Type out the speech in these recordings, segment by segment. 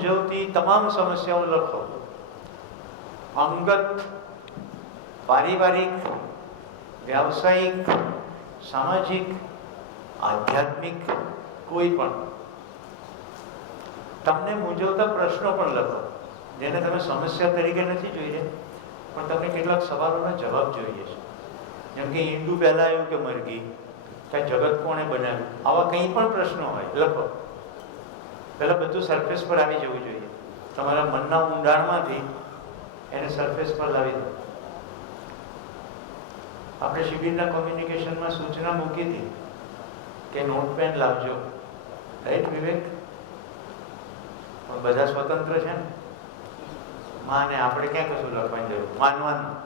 મૂંઝવતી તમામ સમસ્યાઓ લખો. અંગત, પારિવારિક, વ્યાવસાયિક, સામાજિક, આધ્યાત્મિક, કોઈ પણ તમને મૂંઝવતા પ્રશ્નો પણ લખો, જેને તમે સમસ્યા તરીકે નથી જોઈ રહ્યા, પણ તમને કેટલાક સવાલોના જવાબ જોઈએ છે. જેમ કે ઈંડું પહેલા આવ્યું કે મરઘી, કે જગત કોણે બનાવ્યું, આવા કંઈ પણ પ્રશ્નો હોય લખો. પહેલા બધું સરફેસ પર આવી જવું જોઈએ. તમારા મનના ઊંડાણમાંથી એને સરફેસ પર લાવી દો. આપણે શિબિરના કોમ્યુનિકેશનમાં સૂચના મૂકી હતી કે નોટ પેન લાવજો, રાઈટ વિવેક? પણ બધા સ્વતંત્ર છે ને, માને આપણે ક્યાં કશું લખવાની જરૂર, માનવાનું.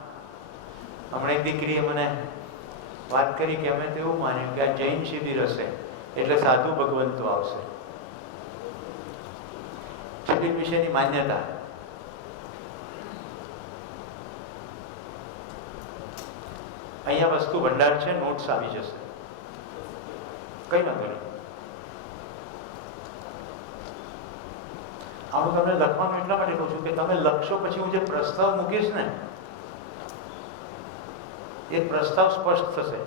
હમણાં એક દીકરીએ મને વાત કરી કે અમે તો એવું માન્યું કે આ જૈન શિબિર હશે એટલે સાધુ ભગવંતો આવશે. શિબિર વિશેની માન્યતા. અહીંયા વસ્તુ ભંડાર છે, નોટ્સ આવી જશે, કઈ ન કરે. આનું તમને લખવાનું એટલા માટે કહું છું કે તમે લખશો પછી હું જે પ્રસ્તાવ મૂકીશ ને એ પ્રસ્તાવ સ્પષ્ટ થશે,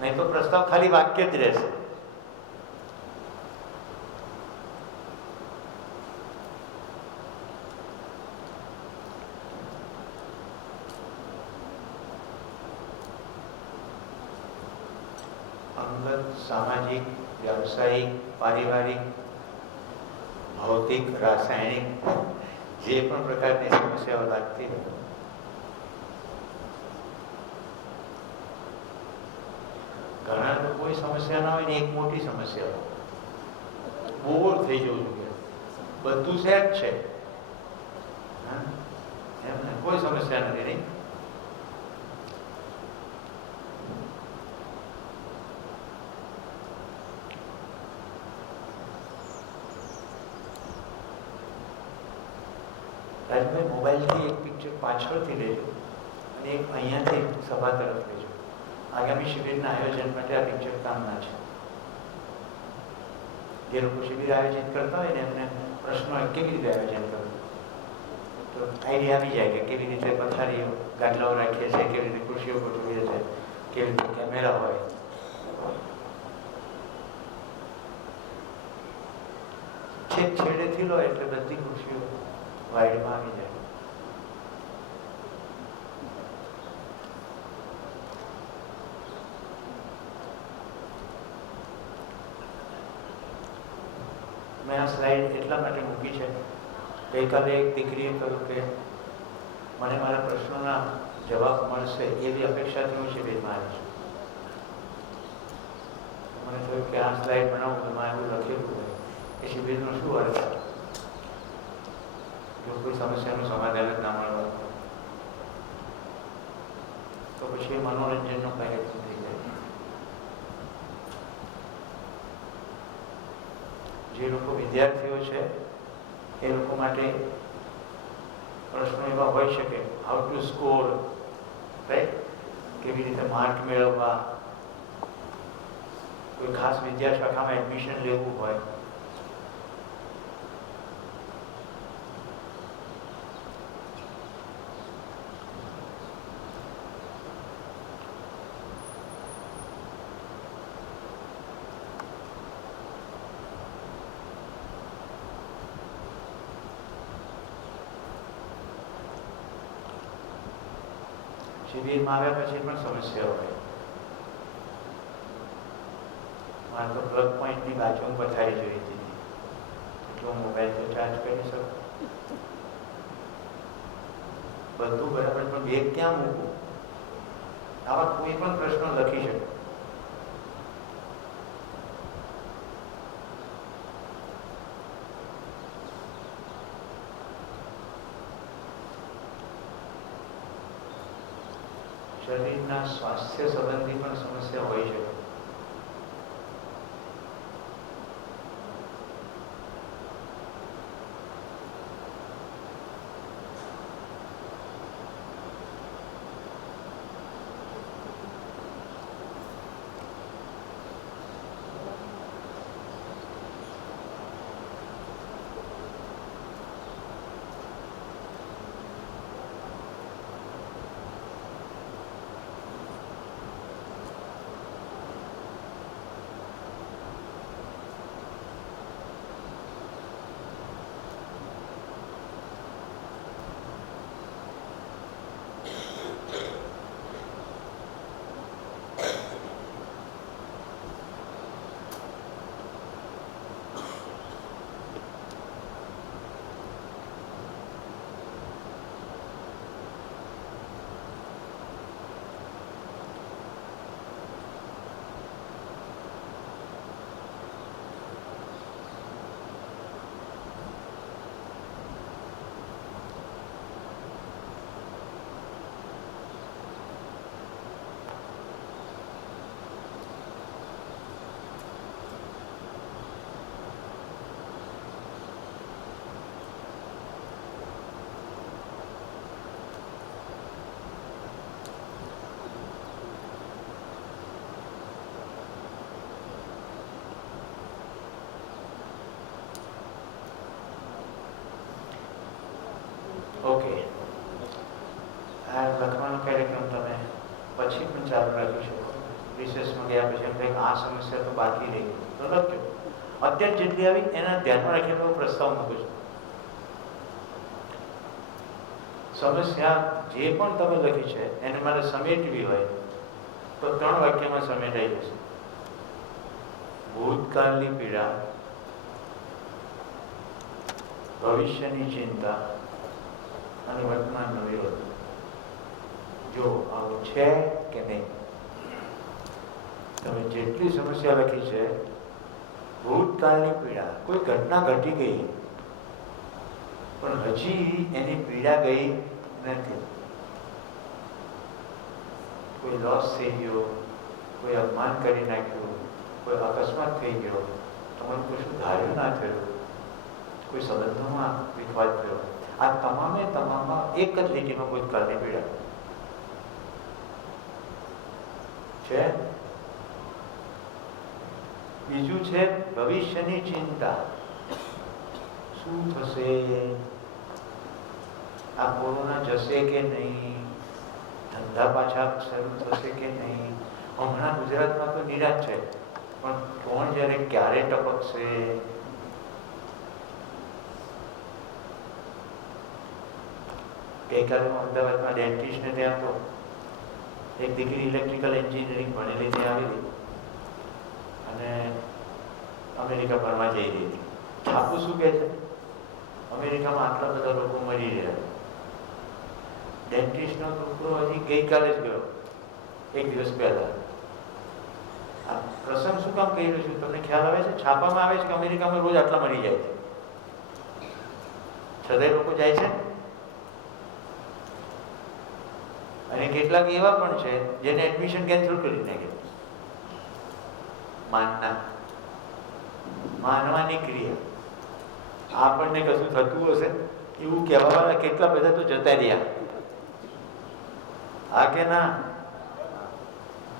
નહીં તો પ્રસ્તાવ ખાલી વાક્ય જ રહેશે. અંગત, સામાજિક, વ્યવસાયિક, પારિવારિક, ભૌતિક, રાસાયણિક, જે પણ પ્રકારની સમસ્યાઓ લાગતી હોય, ઘણા લોકો કોઈ સમસ્યા ના હોય ને એક મોટી સમસ્યા હોય, બોર થઈ જવું જોઈએ, બધું સેટ છે, એમને કોઈ સમસ્યા નથી. નહીં, રાજભાઈ મોબાઈલથી એક પિક્ચર પાછળથી લેજો અને એક અહીંયાથી સભા તરફ લેજો. આગામી શિબિરના આયોજન માટે આ પિક્ચર કામના છે. જે લોકો શિબિર આયોજિત કરતા હોય ને એમને પ્રશ્નો કેવી રીતે આયોજન કરવું, તો આઈડિયા આવી જાય કે કેવી રીતે પથારીઓ ગાદલાઓ રાખીએ છીએ, કેવી રીતે ખુરશીઓ ગોઠવીએ છીએ, કેવી રીતે કેમેરા હોય. છેક છેડેથી લો એટલે બધી ખુરશીઓ વાઈડમાં આવી જાય. મેં આ સ્લાઇડ એટલા માટે મૂકી છે, ગઈકાલે એક દીકરીએ કહ્યું કે મને મારા પ્રશ્નોના જવાબ મળશે એવી અપેક્ષાથી હું શિબિરમાં આવી છું. મને થયું કે આ સ્લાઇડ બનાવું તો એમાં એવું લખેલું હોય કે શિબિરનો શું અર્થ છે. જો કોઈ સમસ્યાનું સમાધાન જ ના મળવા તો પછી મનોરંજનનો કાર્યક્રમ થઈ જાય. જે લોકો વિદ્યાર્થીઓ છે એ લોકો માટે પ્રશ્નો એવા હોઈ શકે, હાઉ ટુ સ્કોર, રાઈટ, કેવી રીતે માર્ક મેળવવા, કોઈ ખાસ વિદ્યાશાખામાં એડમિશન લેવું હોય, શિબિરમાં આવ્યા પછી પણ સમસ્યા હોય. મારે તો પ્લગ પોઈન્ટની બાજુમાં પથારી જોઈ હતી, એટલો મોબાઈલ તો ચાર્જ કરી શકો, બધું બરાબર, પણ બેગ ક્યાં મૂકવું, આવા કોઈ પણ પ્રશ્નો લખી શકો. શરીરના સ્વાસ્થ્ય સંબંધી પણ સમસ્યા હોઈ શકે. પછી પણ ચાલુ રાખી શકો. રિસર્ચમાં ગયા પછી એમ થાય આ સમસ્યા તો બાકી રહી ગઈ તો લખજો. અત્યારે જેટલી આવી એના ધ્યાનમાં રાખીને હું પ્રસ્તાવ મૂકું છું. સમસ્યા જે પણ તમે લખી છે એને મારે સમેટવી હોય તો 3 વાક્યમાં સમેટાઈ જશે. ભૂતકાળની પીડા, ભવિષ્યની ચિંતા અને વર્તમાનનો વિરોધ. જો આવું છે કે નહીં, તમે જેટલી સમસ્યા લખી છે, ભૂતકાળની પીડા, કોઈ ઘટના ઘટી ગઈ પણ હજી એની પીડા ગઈ નથી. કોઈ લોસ થઈ ગયો, કોઈ અપમાન કરી નાખ્યું, કોઈ અકસ્માત થઈ ગયો, તમારું કશું ધાર્યું ના થયું, કોઈ સંબંધોમાં વિખવાદ થયો, આ તમામે તમામમાં એક જ લીટીમાં ભૂતકાળની પીડા છે. બીજું છે ભવિષ્યની ચિંતા. શું થશે? આ કોરોના જશે કે નહીં? ધંધા પાછા શરૂ થશે કે નહીં? હમણાં ગુજરાતમાં તો નિરાશ છે, પણ કોણ જ્યારે ક્યારે ટપકશે? ગઈકાલે હું અમદાવાદમાં ડેન્ટિસ્ટને ત્યાં તો એક દીકરી ઇલેક્ટ્રિકલ એન્જિનિયરિંગ ભણેલી ત્યાં આવેલી અને અમેરિકા ભણવા જઈ રહી હતી. છાપું શું કહે છે? અમેરિકામાં આટલા બધા લોકો મરી રહ્યા. ડેન્ટિસ્ટનો છોકરો હજી ગઈકાલે જ ગયો, એક દિવસ પહેલા. આ પ્રસંગ શું કામ કહી રહ્યો છું તમને ખ્યાલ આવે છે? છાપામાં આવે છે કે અમેરિકામાં રોજ આટલા મરી જાય છે, છતાંય લોકો જાય છે. અને કેટલાક એવા પણ છે જેને એડમિશન કેન્સલ કરી નાખે. માનવાની ક્રિયા. આપણને કશું થતું હશે એવું કહેવાવાળા કેટલા બધા તો જતા રહ્યા. હા કે ના?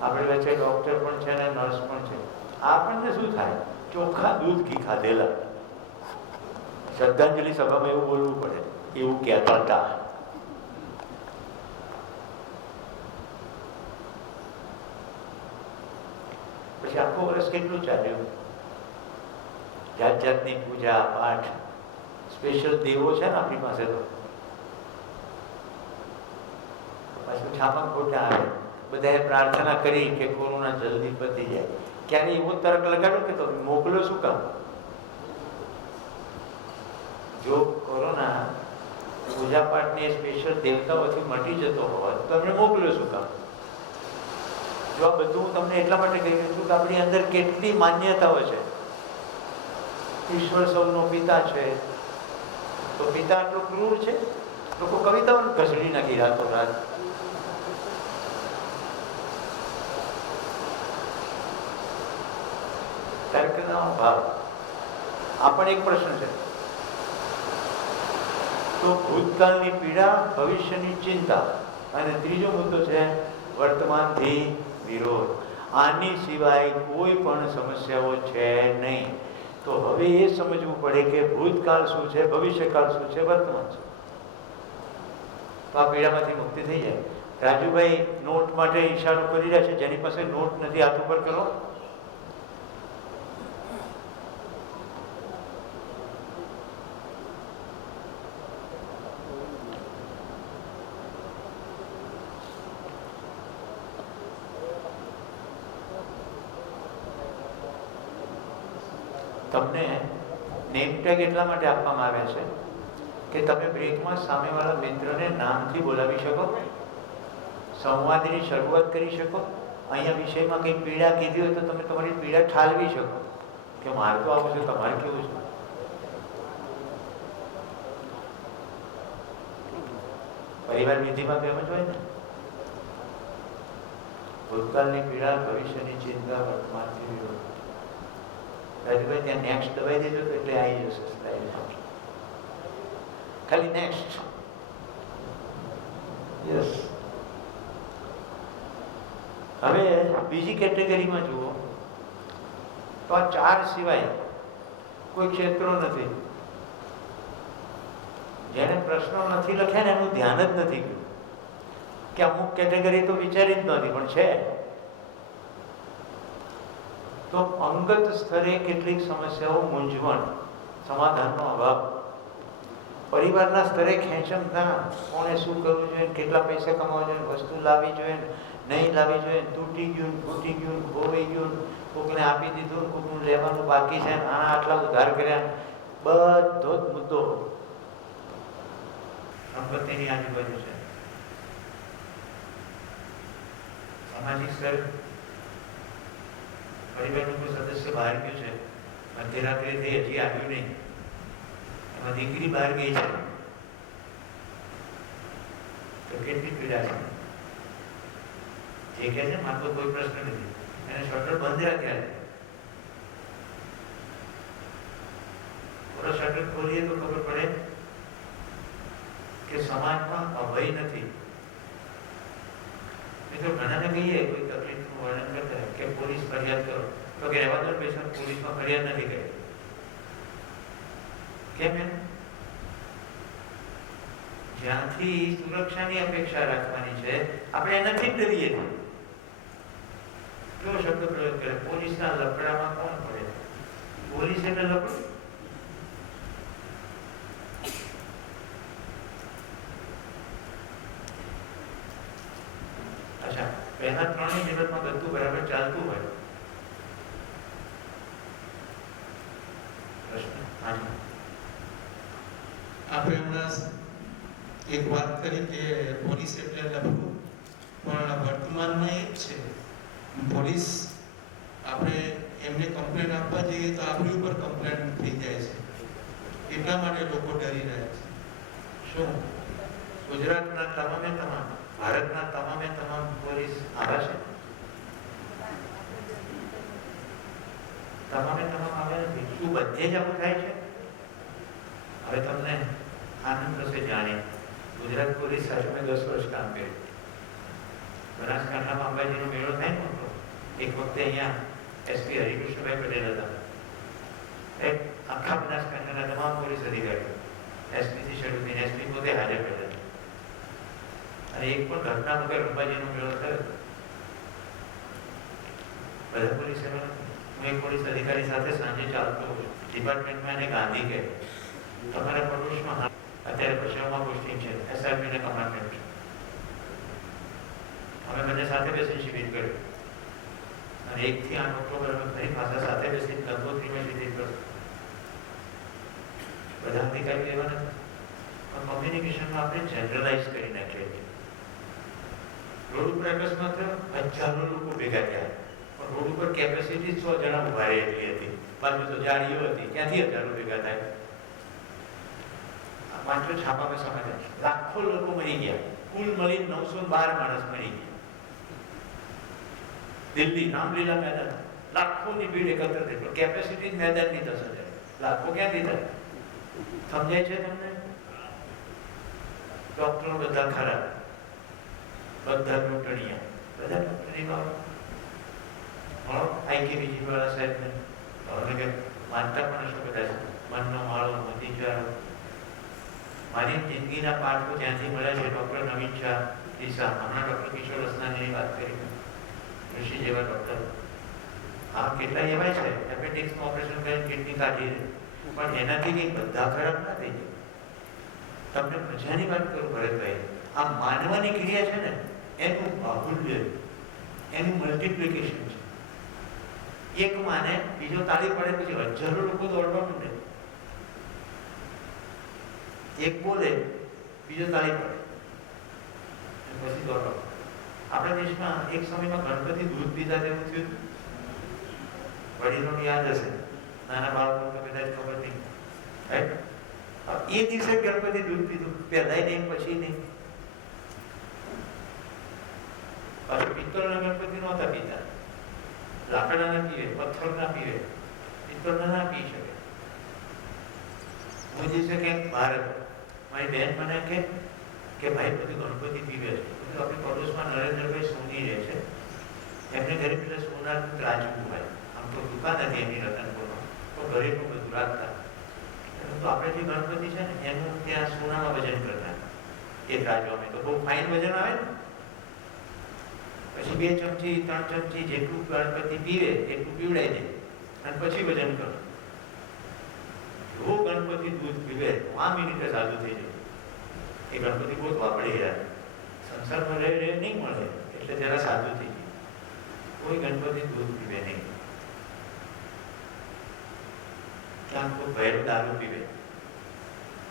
આપણી વચ્ચે ડોક્ટર પણ છે ને નર્સ પણ છે. આપણને શું થાય? ચોખ્ખા દૂધ ઘી ખાધેલા. શ્રદ્ધાંજલિ સભામાં એવું બોલવું પડે, એવું કહેતા હતા. પછી આખો વર્ષ કેટલું ચાલ્યું? જાત જાતની પૂજા પાઠ, સ્પેશિયલ દેવો છે ને આપણી પાસે તો. પાછું છાપા ખોટા આવે. બધાએ પ્રાર્થના કરી કે કોરોના જલ્દી પતી જાય. ક્યારે એવો તર્ક લગાડો કે તમે મોકલો શું કામ? જો કોરોના પૂજા પાઠની સ્પેશિયલ દેવતાઓથી મટી જતો હોય તો તમને મોકલો શું કામ? જો આ બધું હું તમને એટલા માટે કહી રહ્યો છું કે આપણી અંદર કેટલી માન્યતાઓ છે. ઈશ્વર સૌનો પિતા છે, તો પિતા આટલો ક્રૂર છે? લોકો કવિતાઓ ઘસડી નાખી રાતો રાત. તર્કનો ભાવ. આ પણ એક પ્રશ્ન છે. તો ભૂતકાળની પીડા, ભવિષ્યની ચિંતા અને ત્રીજો મુદ્દો છે વર્તમાનથી વિરોધ. આની સિવાય કોઈ પણ સમસ્યાઓ છે નહીં. તો હવે એ સમજવું પડે કે ભૂતકાળ શું છે, ભવિષ્યકાળ શું છે, વર્તમાન શું. તો આ પીડામાંથી મુક્તિ થઈ જાય. રાજુભાઈ નોટ માટે ઈશારો કરી રહ્યા છે. જેની પાસે નોટ નથી હાથ ઉપર કરો. તમને નેમ ટેગ એટલા માટે આપવામાં આવ્યા છે કે તમે બ્રેકમાં સામેવાળા મિત્રને નામથી બોલાવી શકો, સંવાદની શરૂઆત કરી શકો. અહીંયા વિષયમાં કંઈ પીડા કીધી હોય તો તમે તમારી પીડા ઠાલવી શકો કે મારે તો આવું છે, તમારે કેવું છે. પરિવાર વિધિમાં તો એમ જ હોય ને. ભૂતકાળની પીડા, ભવિષ્યની ચિંતા, વર્તમાનથી વિરોધ. રાજુભાઈ ત્યાં નેક્સ્ટ દબાઈ દેજો તો એટલે આવી જશે સ્લાઇડ. ખાલી નેક્સ્ટ. યસ. હવે બીજી કેટેગરીમાં જુઓ તો આ 4 સિવાય કોઈ ક્ષેત્રો નથી. જેને પ્રશ્નો નથી લખ્યા ને એનું ધ્યાન જ નથી ગયું. કે અમુક કેટેગરી તો વિચારી જ નહોતી પણ છે. તો અંગત સ્તરે કેટલીક સમસ્યાઓ, મૂંઝવણ, સમાધાનનો અભાવ, પરિવારના સ્તરે ખેંચમતા, કોણે શું કરવું જોઈએ, કેટલા પૈસા કમાવા જોઈએ, વસ્તુ લાવવી જોઈએ, નહીં લાવવી જોઈએ, તૂટી ગયું, ફૂટી ગયું, ખોવાઈ ગયું, કોકને આપી દીધું, કોકનું લેવાનું બાકી છે, આના આટલા ઉધાર કર્યા, બધો જ મુદ્દો સંપત્તિની આજુબાજુ છે. સામાજિક સ્તર, પરિવારનું કોઈ સદસ્ય બહાર ગયું છે, મધ્યરાત્રિથી હજી આવ્યું નહીં, એમાં દીકરી બહાર ગઈ છે, તો કેટલી પીડા છે. જે કહે છે મારે તો કોઈ પ્રશ્ન નથી, એને શટર બંધ રાખ્યા છે, પૂરો શટર ખોલીએ તો ખબર પડે કે સમાજમાં અભય નથી. મિત્રો ઘણાને કહીએ કોઈ તકલીફનું વર્ણન કરતા કે પોલીસ ફરિયાદ કરો, તો કે રહેવા દો પૈસા, પોલીસમાં ફરિયાદ નથી કરી. કેમ? એમ જ્યાંથી સુરક્ષાની અપેક્ષા રાખવાની છે, આપણે એનાથી જ ડરીએ છીએ. કેવો શબ્દ પ્રયોગ કરે, પોલીસના લફડામાં કોણ પડે? પોલીસ એટલે લફડું. અચ્છા, પહેલા ત્રણેય જગતમાં બધું બરાબર ચાલતું હોય. પ્રશ્ન? આપણે હમણાં એક વાત કરી કે પોલીસ એટલે લફડું, પણ વર્તમાનમાં એ જ છે. પોલીસ આપણે એમને કમ્પ્લેન આપવા જઈએ તો આપણી ઉપર કમ્પ્લેન થઈ જાય છે, એટલા માટે લોકો ડરી રહ્યા છે. શું ગુજરાતના તમામે તમામ, ભારતના તમામે તમામ પોલીસ આવા છે? તમામે તમામ આવ્યા નથી. શું બધે જ આવું થાય છે? હવે તમને આનંદ થશે જાણીએ, ગુજરાત પોલીસ સાથે મેં 10 વર્ષ કામ કર્યું. બનાસકાંઠામાં અંબાજીનો મેળો થાય ને, એક વખતે અહીંયા એસપી હરિકૃષ્ણભાઈ પટેલ હતા. એક આખા બનાસકાંઠાના તમામ પોલીસ અધિકારીઓ, એસપીથી શરૂ થઈને એસપી પોતે હાજર કર્યા હતા. અને એક પણ ઘટના વગર અંબાજીનો મેળો થયો. બધા પોલીસ હું એક પોલીસ અધિકારી સાથે સાંજે ચાલતો ડિપાર્ટમેન્ટમાં એને ગાંધી કહે, તમારા પડોશમાં અત્યારે પશ્ચિમમાં પોસ્ટિંગ છે, એસઆરપીના કમાન્ડન્ટ છે. અમે બંને સાથે બેસી શિબિર કર્યું અને 1 થી 8 ઓક્ટોબર અમે ફરી પાછા સાથે બેસી ગંગોત્રીમાં શિબિર કર્યું. બધા અધિકારી એવા નથી, પણ કોમ્યુનિકેશનમાં આપણે જનરલાઇઝ કરી નાખીએ છીએ. રોડ ઉપર અકસ્માત થયો, હજારો લોકો ભેગા થયા, પણ રોડ ઉપર કેપેસિટી 100 જણા ઉભા રહે એટલી હતી, બાજુ તો જાળીઓ હતી, ક્યાંથી હજારો ભેગા થાય? વાંચો છાપામાં સમાચાર, લાખો લોકો મરી ગયા, કુલ મળી 912 માણસ મરી ગયા. દિલ્હી રામલીલા મેદાન લાખોની ભીડ એકત્ર થઈ, પણ કેપેસિટી મેદાનની 10,000, લાખો ક્યાંથી થાય? સમજાય છે તમને? ડોક્ટરો બધા ખરાબ, બધા લૂંટણીયા, બધા લૂંટણીમાં આઈકેબીજી વાળા સાહેબને માનતા પણ હશો બધા, મનનો માળો, મોતીચારો. મારી જિંદગીના પાઠો ત્યાંથી મળ્યા છે. ડોક્ટર નવીન શાહ ડીસા, હમણાં ડોક્ટર કિશોર અસનાની વાત કરી, ઋષિ જેવા ડોક્ટર. હા, કેટલા એવા છે એપેન્ડિક્સનું ઓપરેશન કરીને કિડની કાઢી દે, પણ એનાથી કંઈ બધા ખરાબ ના થઈ જાય. તમને મજાની વાત કરું ભરતભાઈ, આ માનવાની ક્રિયા છે ને, એનું બાહુલ્ય, એનું મલ્ટિપ્લિકેશન છે. એક માને બીજો તાળી પડે પછી હજારો લોકો દોડવા માંડે. એક બોલે બીજો તાળી પડે પછી દોડવા. આપણા દેશમાં એક સમયમાં ગણપતિ દૂધ પીતા તેવું થયું. વડીલોને યાદ હશે, નાના બાળકો તો કદાચ ખબર નહીં. એ દિવસે ગણપતિ દૂધ પીધું, પહેલાય નહીં પછી નહીં. પાછું પિત્તળના ગણપતિ નહોતા પીતા, લાકડા ના પીવે, પથ્થર ના પીવે, પિત્તળ ના પી શકે. હું દિવસે કે ભારત, મારી બેન મને કે ભાઈ બધું ગણપતિ પીવે છે. બધું આપણી પડોશમાં નરેન્દ્રભાઈ સોની રહે છે, એમને ઘરે પેલા સોનાનું રાજવું હોય, આમ તો દુકાન હતી એમની રતનપુરમાં, તો ઘરે પણ બધું રાખતા. તો આપણે જે ગણપતિ છે ને એનું ત્યાં સોનામાં વજન કરતા, એ રાજવામાં તો બહુ ફાઇન વજન આવે ને, પછી 2 ચમચી 3 ચમચી જેટલું ગણપતિ પીવે એટલું પીવડાવી દે અને પછી વજન કરો. જો ગણપતિ દૂધ પીવે 5 મિનિટે સાદું થઈ જાય. એ ગણપતિ બહુ વાપરે યાર, સંસારમાં રહે નહીં મળે એટલે જરા સાદું થઈ જાય. કોઈ ગણપતિ દૂધ પીવે નહીં. ક્યાં કોઈ ભૈરવ દારૂ પીવે,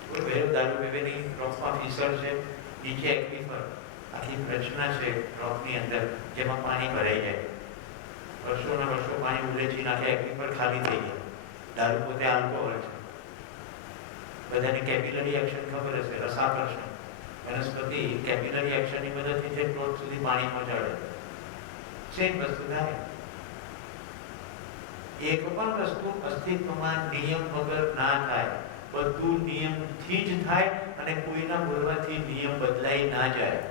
કોઈ ભૈરવ દારૂ પીવે નહીં. ડ્રોપમાં ફિસર છે, નીચે એક્વિફર, આખી રચના છે ડ્રોપની અંદર જેમાં પાણી ભરાઈ જાય. વર્ષોના વર્ષો પાણી ઉલેચી નાખે, એક્વિફર ખાલી થઈ જાય. દારૂ પોતે આલ્કોહોલ છે. બધાની કેપિલરી એક્શન ખબર હશે, રસાકર્ષણ. વનસ્પતિ કેપિલરી એક્શનની મદદથી જે પ્લોટ સુધી પાણી પહોંચાડે, સેમ વસ્તુ થાય. એક પણ વસ્તુ અસ્તિત્વમાં નિયમ વગર ના થાય. બધું નિયમથી જ થાય અને કોઈના બોલવાથી નિયમ બદલાઈ ના જાય.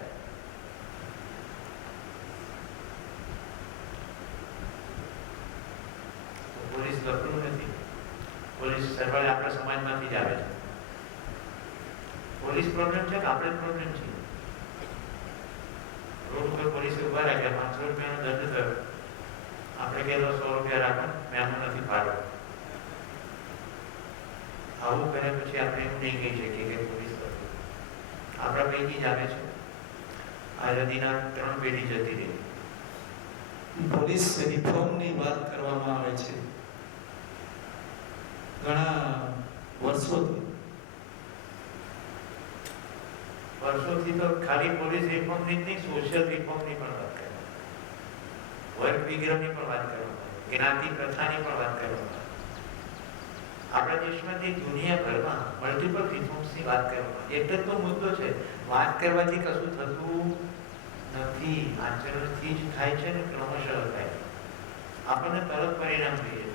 પોલીસ લખવું નથી. પોલીસ સરવાળે આપણા સમાજમાંથી જ આવે છે. પોલીસ પ્રોબ્લેમ છે કે આપણે પ્રોબ્લેમ છે? રોડ ઉપર પોલીસે ઉભા રાખ્યા, 500 રૂપિયાનો દંડ થયો. આપણે કહેલો 100 રૂપિયા રાખો, મેં આમાં નથી પાડો. આવું કર્યા પછી આપણે એવું નહીં કહી શકીએ કે પોલીસ આપણા પૈકી જ આવે છે. આઝાદીના 3 પેઢી જતી રહી. પોલીસ રિફોર્મની વાત કરવામાં આવે છે ઘણા વર્ષોથી તો ખાલી પોલીસ રિફોર્મની જ નહીં, સોશિયલ રિફોર્મની પણ વાત કરે, વર્ગ વિગ્રહની પણ વાત કરવામાં, જ્ઞાતિ પ્રથાની પણ વાત કરવામાં. આપણા દેશમાંથી દુનિયાભરમાં મલ્ટિપલ રિફોર્મ્સની વાત કરવામાં. એટલે તો મુદ્દો છે, વાત કરવાથી કશું થતું નથી, આચરણથી જ થાય છે ને ક્રમશઃ થાય. આપણને તરત પરિણામ જોઈએ.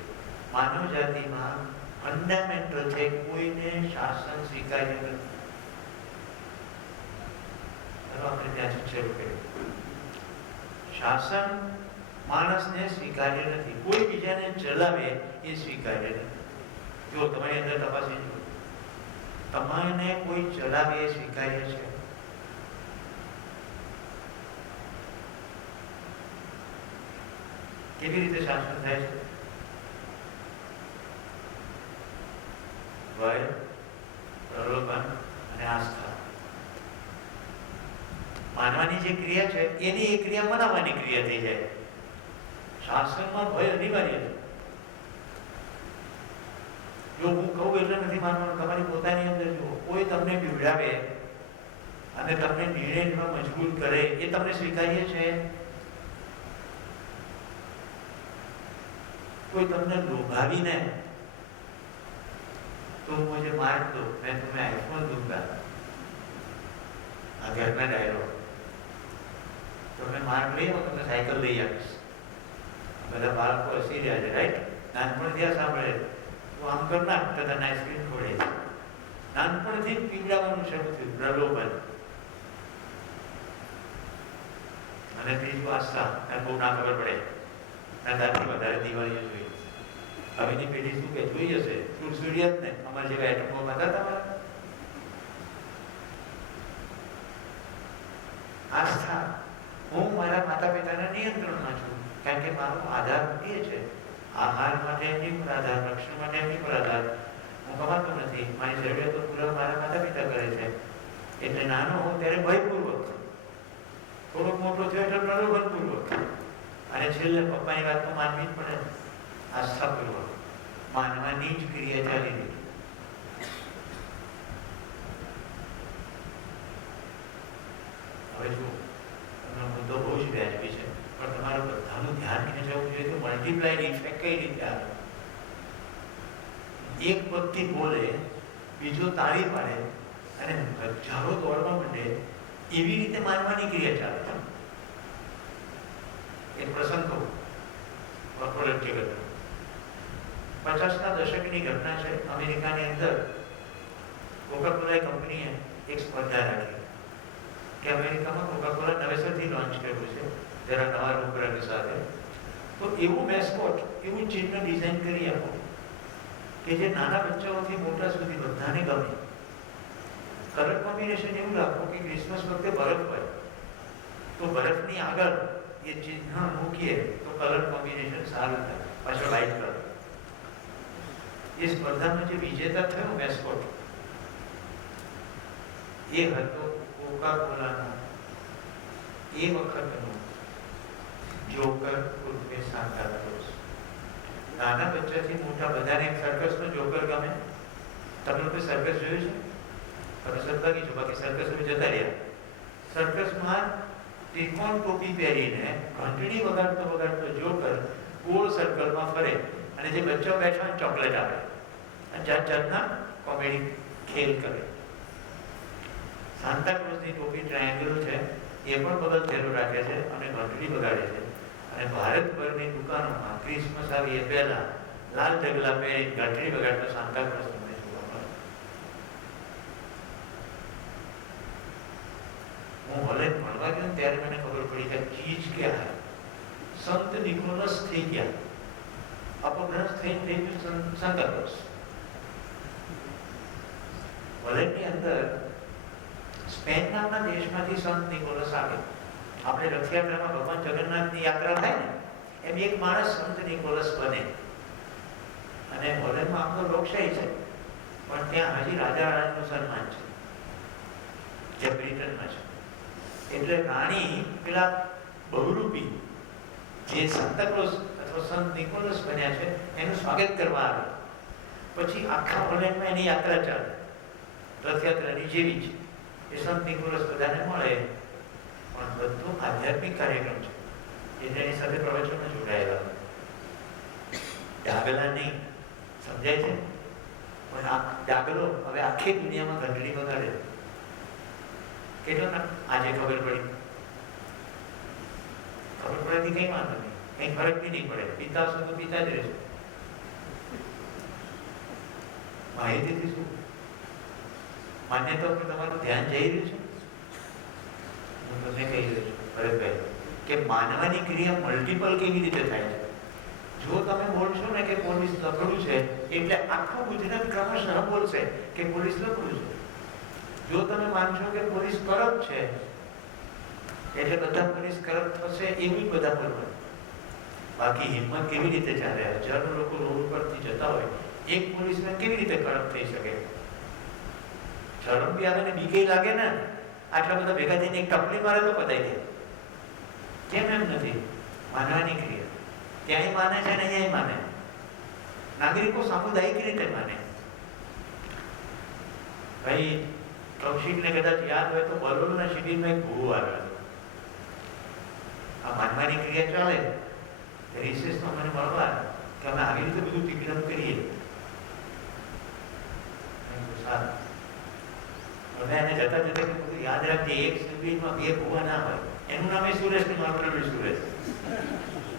માનવ જાતિમાં ફંડામેન્ટલ છે, કોઈને શાસન સ્વીકાર્ય નથી. આપણે ત્યાંથી શરૂ કર્યું. શાસન માણસને સ્વીકાર્ય નથી. કોઈ બીજાને ચલાવે એ સ્વીકાર્ય નથી. જો તમારી અંદર તપાસી જુઓ, તમારે કોઈ ચલાવે એ સ્વીકાર્ય છે? કેવી રીતે શાસન થાય છે? ભય, પ્રલોભન અને આસ્થા. માનવાની જે ક્રિયા છે એની એ ક્રિયા મનાવવાની ક્રિયા થઈ જાય. શાસનમાં ભય અનિવાર્ય છે. જો હું કહું એટલે નથી માનવાનું, તમારી પોતાની અંદર જુઓ. કોઈ તમને બીવડાવે અને તમને નિર્ણયમાં મજબૂર કરે, એ તમને સ્વીકાર્ય છે? કોઈ તમને લોભાવીને तो मुझे मार दो, मैं तुम्हें आईफोन दूंगा, आ घर में डायलॉग, तुम्हें मार रही हो तो मैं साइकिल લઈ આપીશ. બધા બાળકો હસી રહ્યા છે, રાઈટ? નાનપણથી સાંભળે તો આમ કરના તો તને આઈસ્ક્રીમ ખોડે. નાનપણથી પીવડાવવાનું શરૂ થયું, પ્રલોભન. અને ત્રીજું આસ્થા. બહુ ના ખબર પડે, દાદાથી વધારે દિવાળીઓ જોઈ. હવેની પેઢી શું કે જોઈ હશે, સુરસુરિયત ને અમારા જેવા એટમો બધા તમારા. આસ્થા. હું મારા માતા પિતાના નિયંત્રણમાં છું, કારણ કે મારો આધાર એ છે. આહાર માટે એમની પર આધાર, રક્ષણ માટે એમની પર આધાર. હું કમાતો નથી, મારી જરૂરિયાતો પૂરા મારા માતા પિતા કરે છે. એટલે નાનો હોઉં ત્યારે ભયપૂર્વક, થોડોક મોટો થયો એટલે પ્રલોભનપૂર્વક, અને છેલ્લે પપ્પાની વાત તો માનવી જ પડે. આસ્થાપૂર્વક માનવાની જ ક્રિયા ચાલી રહી. હવે જો મુદ્દો બહુ જ વ્યાજબી છે, પણ તમારું બધાનું ધ્યાન એને જવું જોઈએ કે મલ્ટીપ્લાય ઇફેક્ટ કઈ રીતે આવે. એક વ્યક્તિ બોલે, બીજો તાળી પાડે અને હજારો દોડવા માંડે, એવી રીતે માનવાની ક્રિયા ચાલે. એક પ્રસંગ કહું, કોર્પોરેટ જગત 50ના દશકની ઘટના છે. અમેરિકાની અંદર કોકાકોલા કંપનીએ એક સ્પર્ધા રાખી કે અમેરિકામાં કોકાકોલા નવેસરથી લોન્ચ કર્યું છે, જરા નવા રૂપરંગ સાથે. તો એવું મેસ્કોટ, એવું ચિહ્ન ડિઝાઇન કરી આપો કે જે નાના બચ્ચાઓથી મોટા સુધી બધાને ગમે. કલર કોમ્બિનેશન એવું રાખો કે ક્રિસમસ વખતે બરફ હોય તો બરફની આગળ એ ચીજ મૂકીએ તો કલર કોમ્બિનેશન સારું થાય, પાછળ વ્હાઇટ કલર. એ સ્પર્ધાનો જે વિજેતા થયો મેસ્કોટ એ હતો કોકા કોલાનો એ વખતનો જોકર ઉર્ફે સાન્તા ક્લોઝ. નાના બચ્ચાથી મોટા બધાને સર્કસનો જોકર ગમે. તમે લોકો સર્કસ જોયું છે? તમે સદભાગી છો, બાકી સર્કસમાં જતા રહ્યા. સર્કસમાં ત્રિકોણ ટોપી પહેરીને ઘંટડી વગાડતો વગાડતો જોકર ગોળ સર્કલમાં ફરે અને જે બચ્ચો બેઠા હોય ચોકલેટ આપે અને જાત જાતના કોમેડી ખેલ કરે. સાન્તા ક્લોઝની ટોપી ટ્રાયેંગલ છે, એ પણ બગલ થેલો રાખે છે અને ઘંટડી વગાડે છે. અને ભારતભરની દુકાનોમાં ક્રિસમસ આવી એ પહેલા લાલ ઢગલા પહેરી ઘંટડી વગાડતો સાન્તા ક્લોઝ તમને જોવા મળે. હું હોલેન્ડ ભણવા ગયો ત્યારે મને ખબર પડી કે ચીજ ક્યાં હે. સંત નિકોલસ થઈ ગયા, અપભ્રંશ થઈ ગયું સાન્તા ક્લોઝ. હોલેન્ડની અંદર સ્પેન નામના દેશમાંથી સંત નિકોલસ આવે. આપણે રથયાત્રામાં ભગવાન જગન્નાથની યાત્રા થાય ને એમ એક માણસ સંત નિકોલસ બને. અને હોલેન્ડમાં આમ તો લોકશાહી છે, પણ ત્યાં હજી રાજા રાણીનું સન્માન છે, જે બ્રિટનમાં છે. એટલે રાણી પેલા બહુરૂપી જે સાન્તા ક્લોઝ અથવા સંત નિકોલસ બન્યા છે એનું સ્વાગત કરવા આવે. પછી આખા હોલેન્ડમાં એની યાત્રા ચાલે, રથયાત્રાની જેવી છે. એ સંત નિકોલસ બધાને મળે, પણ બધું આધ્યાત્મિક કાર્યક્રમ છે. એટલે એની સાથે પ્રવચનમાં જોડાયેલા ડાગલા નહીં, સમજાય છે? પણ આ ડાગલો હવે આખી દુનિયામાં ઘંટડી વગાડે. કેટલો આજે ખબર પડી? ખબર પડેથી કઈ વાંધો નહીં, કઈ ફરક બી નહીં પડે. પિતા હશો તો પિતા જ રહેશે. માહિતીથી શું માન્યતા ઉપર તમારું ધ્યાન જઈ રહ્યું છે? હું તમને કહી રહ્યો છું ભરતભાઈ કે માનવાની ક્રિયા મલ્ટિપલ કેવી રીતે થાય છે. જો તમે બોલશો ને કે પોલીસ લફડું છે એટલે આખું ગુજરાત ક્રમશઃ બોલશે કે પોલીસ લફડું છે. જો તમે માનશો કે પોલીસ કરપ્ટ છે એટલે બધા પોલીસ કરપ્ટ થશે, એવું જ બધા બોલવાનું. બાકી હિંમત કેવી રીતે ચાલે? હજારો લોકો રોડ પરથી જતા હોય, એક પોલીસમેન કેવી રીતે કરપ્ટ થઈ શકે? શરમ બી આવે ને બીકે લાગે ને. આટલા બધા ભેગા થઈને એક ટપલી મારે તો પતાઈ દે. કેમ એમ નથી? માનવાની ક્રિયા ત્યાંય માને છે ને અહીંયા માને. નાગરિકો સામુદાયિક રીતે માને. ભાઈ કૌશિકને કદાચ યાદ હોય તો બરોલના શિબિરમાં એક ભૂવો આવ્યો. આ માનવાની ક્રિયા ચાલે. રિસેસમાં મને મળવા કે અમે આવી રીતે બધું તિક્રમ કરીએ. સારું. હવે એને જતા જતા બધું યાદ રાખજે, એક શિબિરમાં બે ભૂવા ના હોય. એનું નામ સુરેશ ને મારું નામ સુરેશ.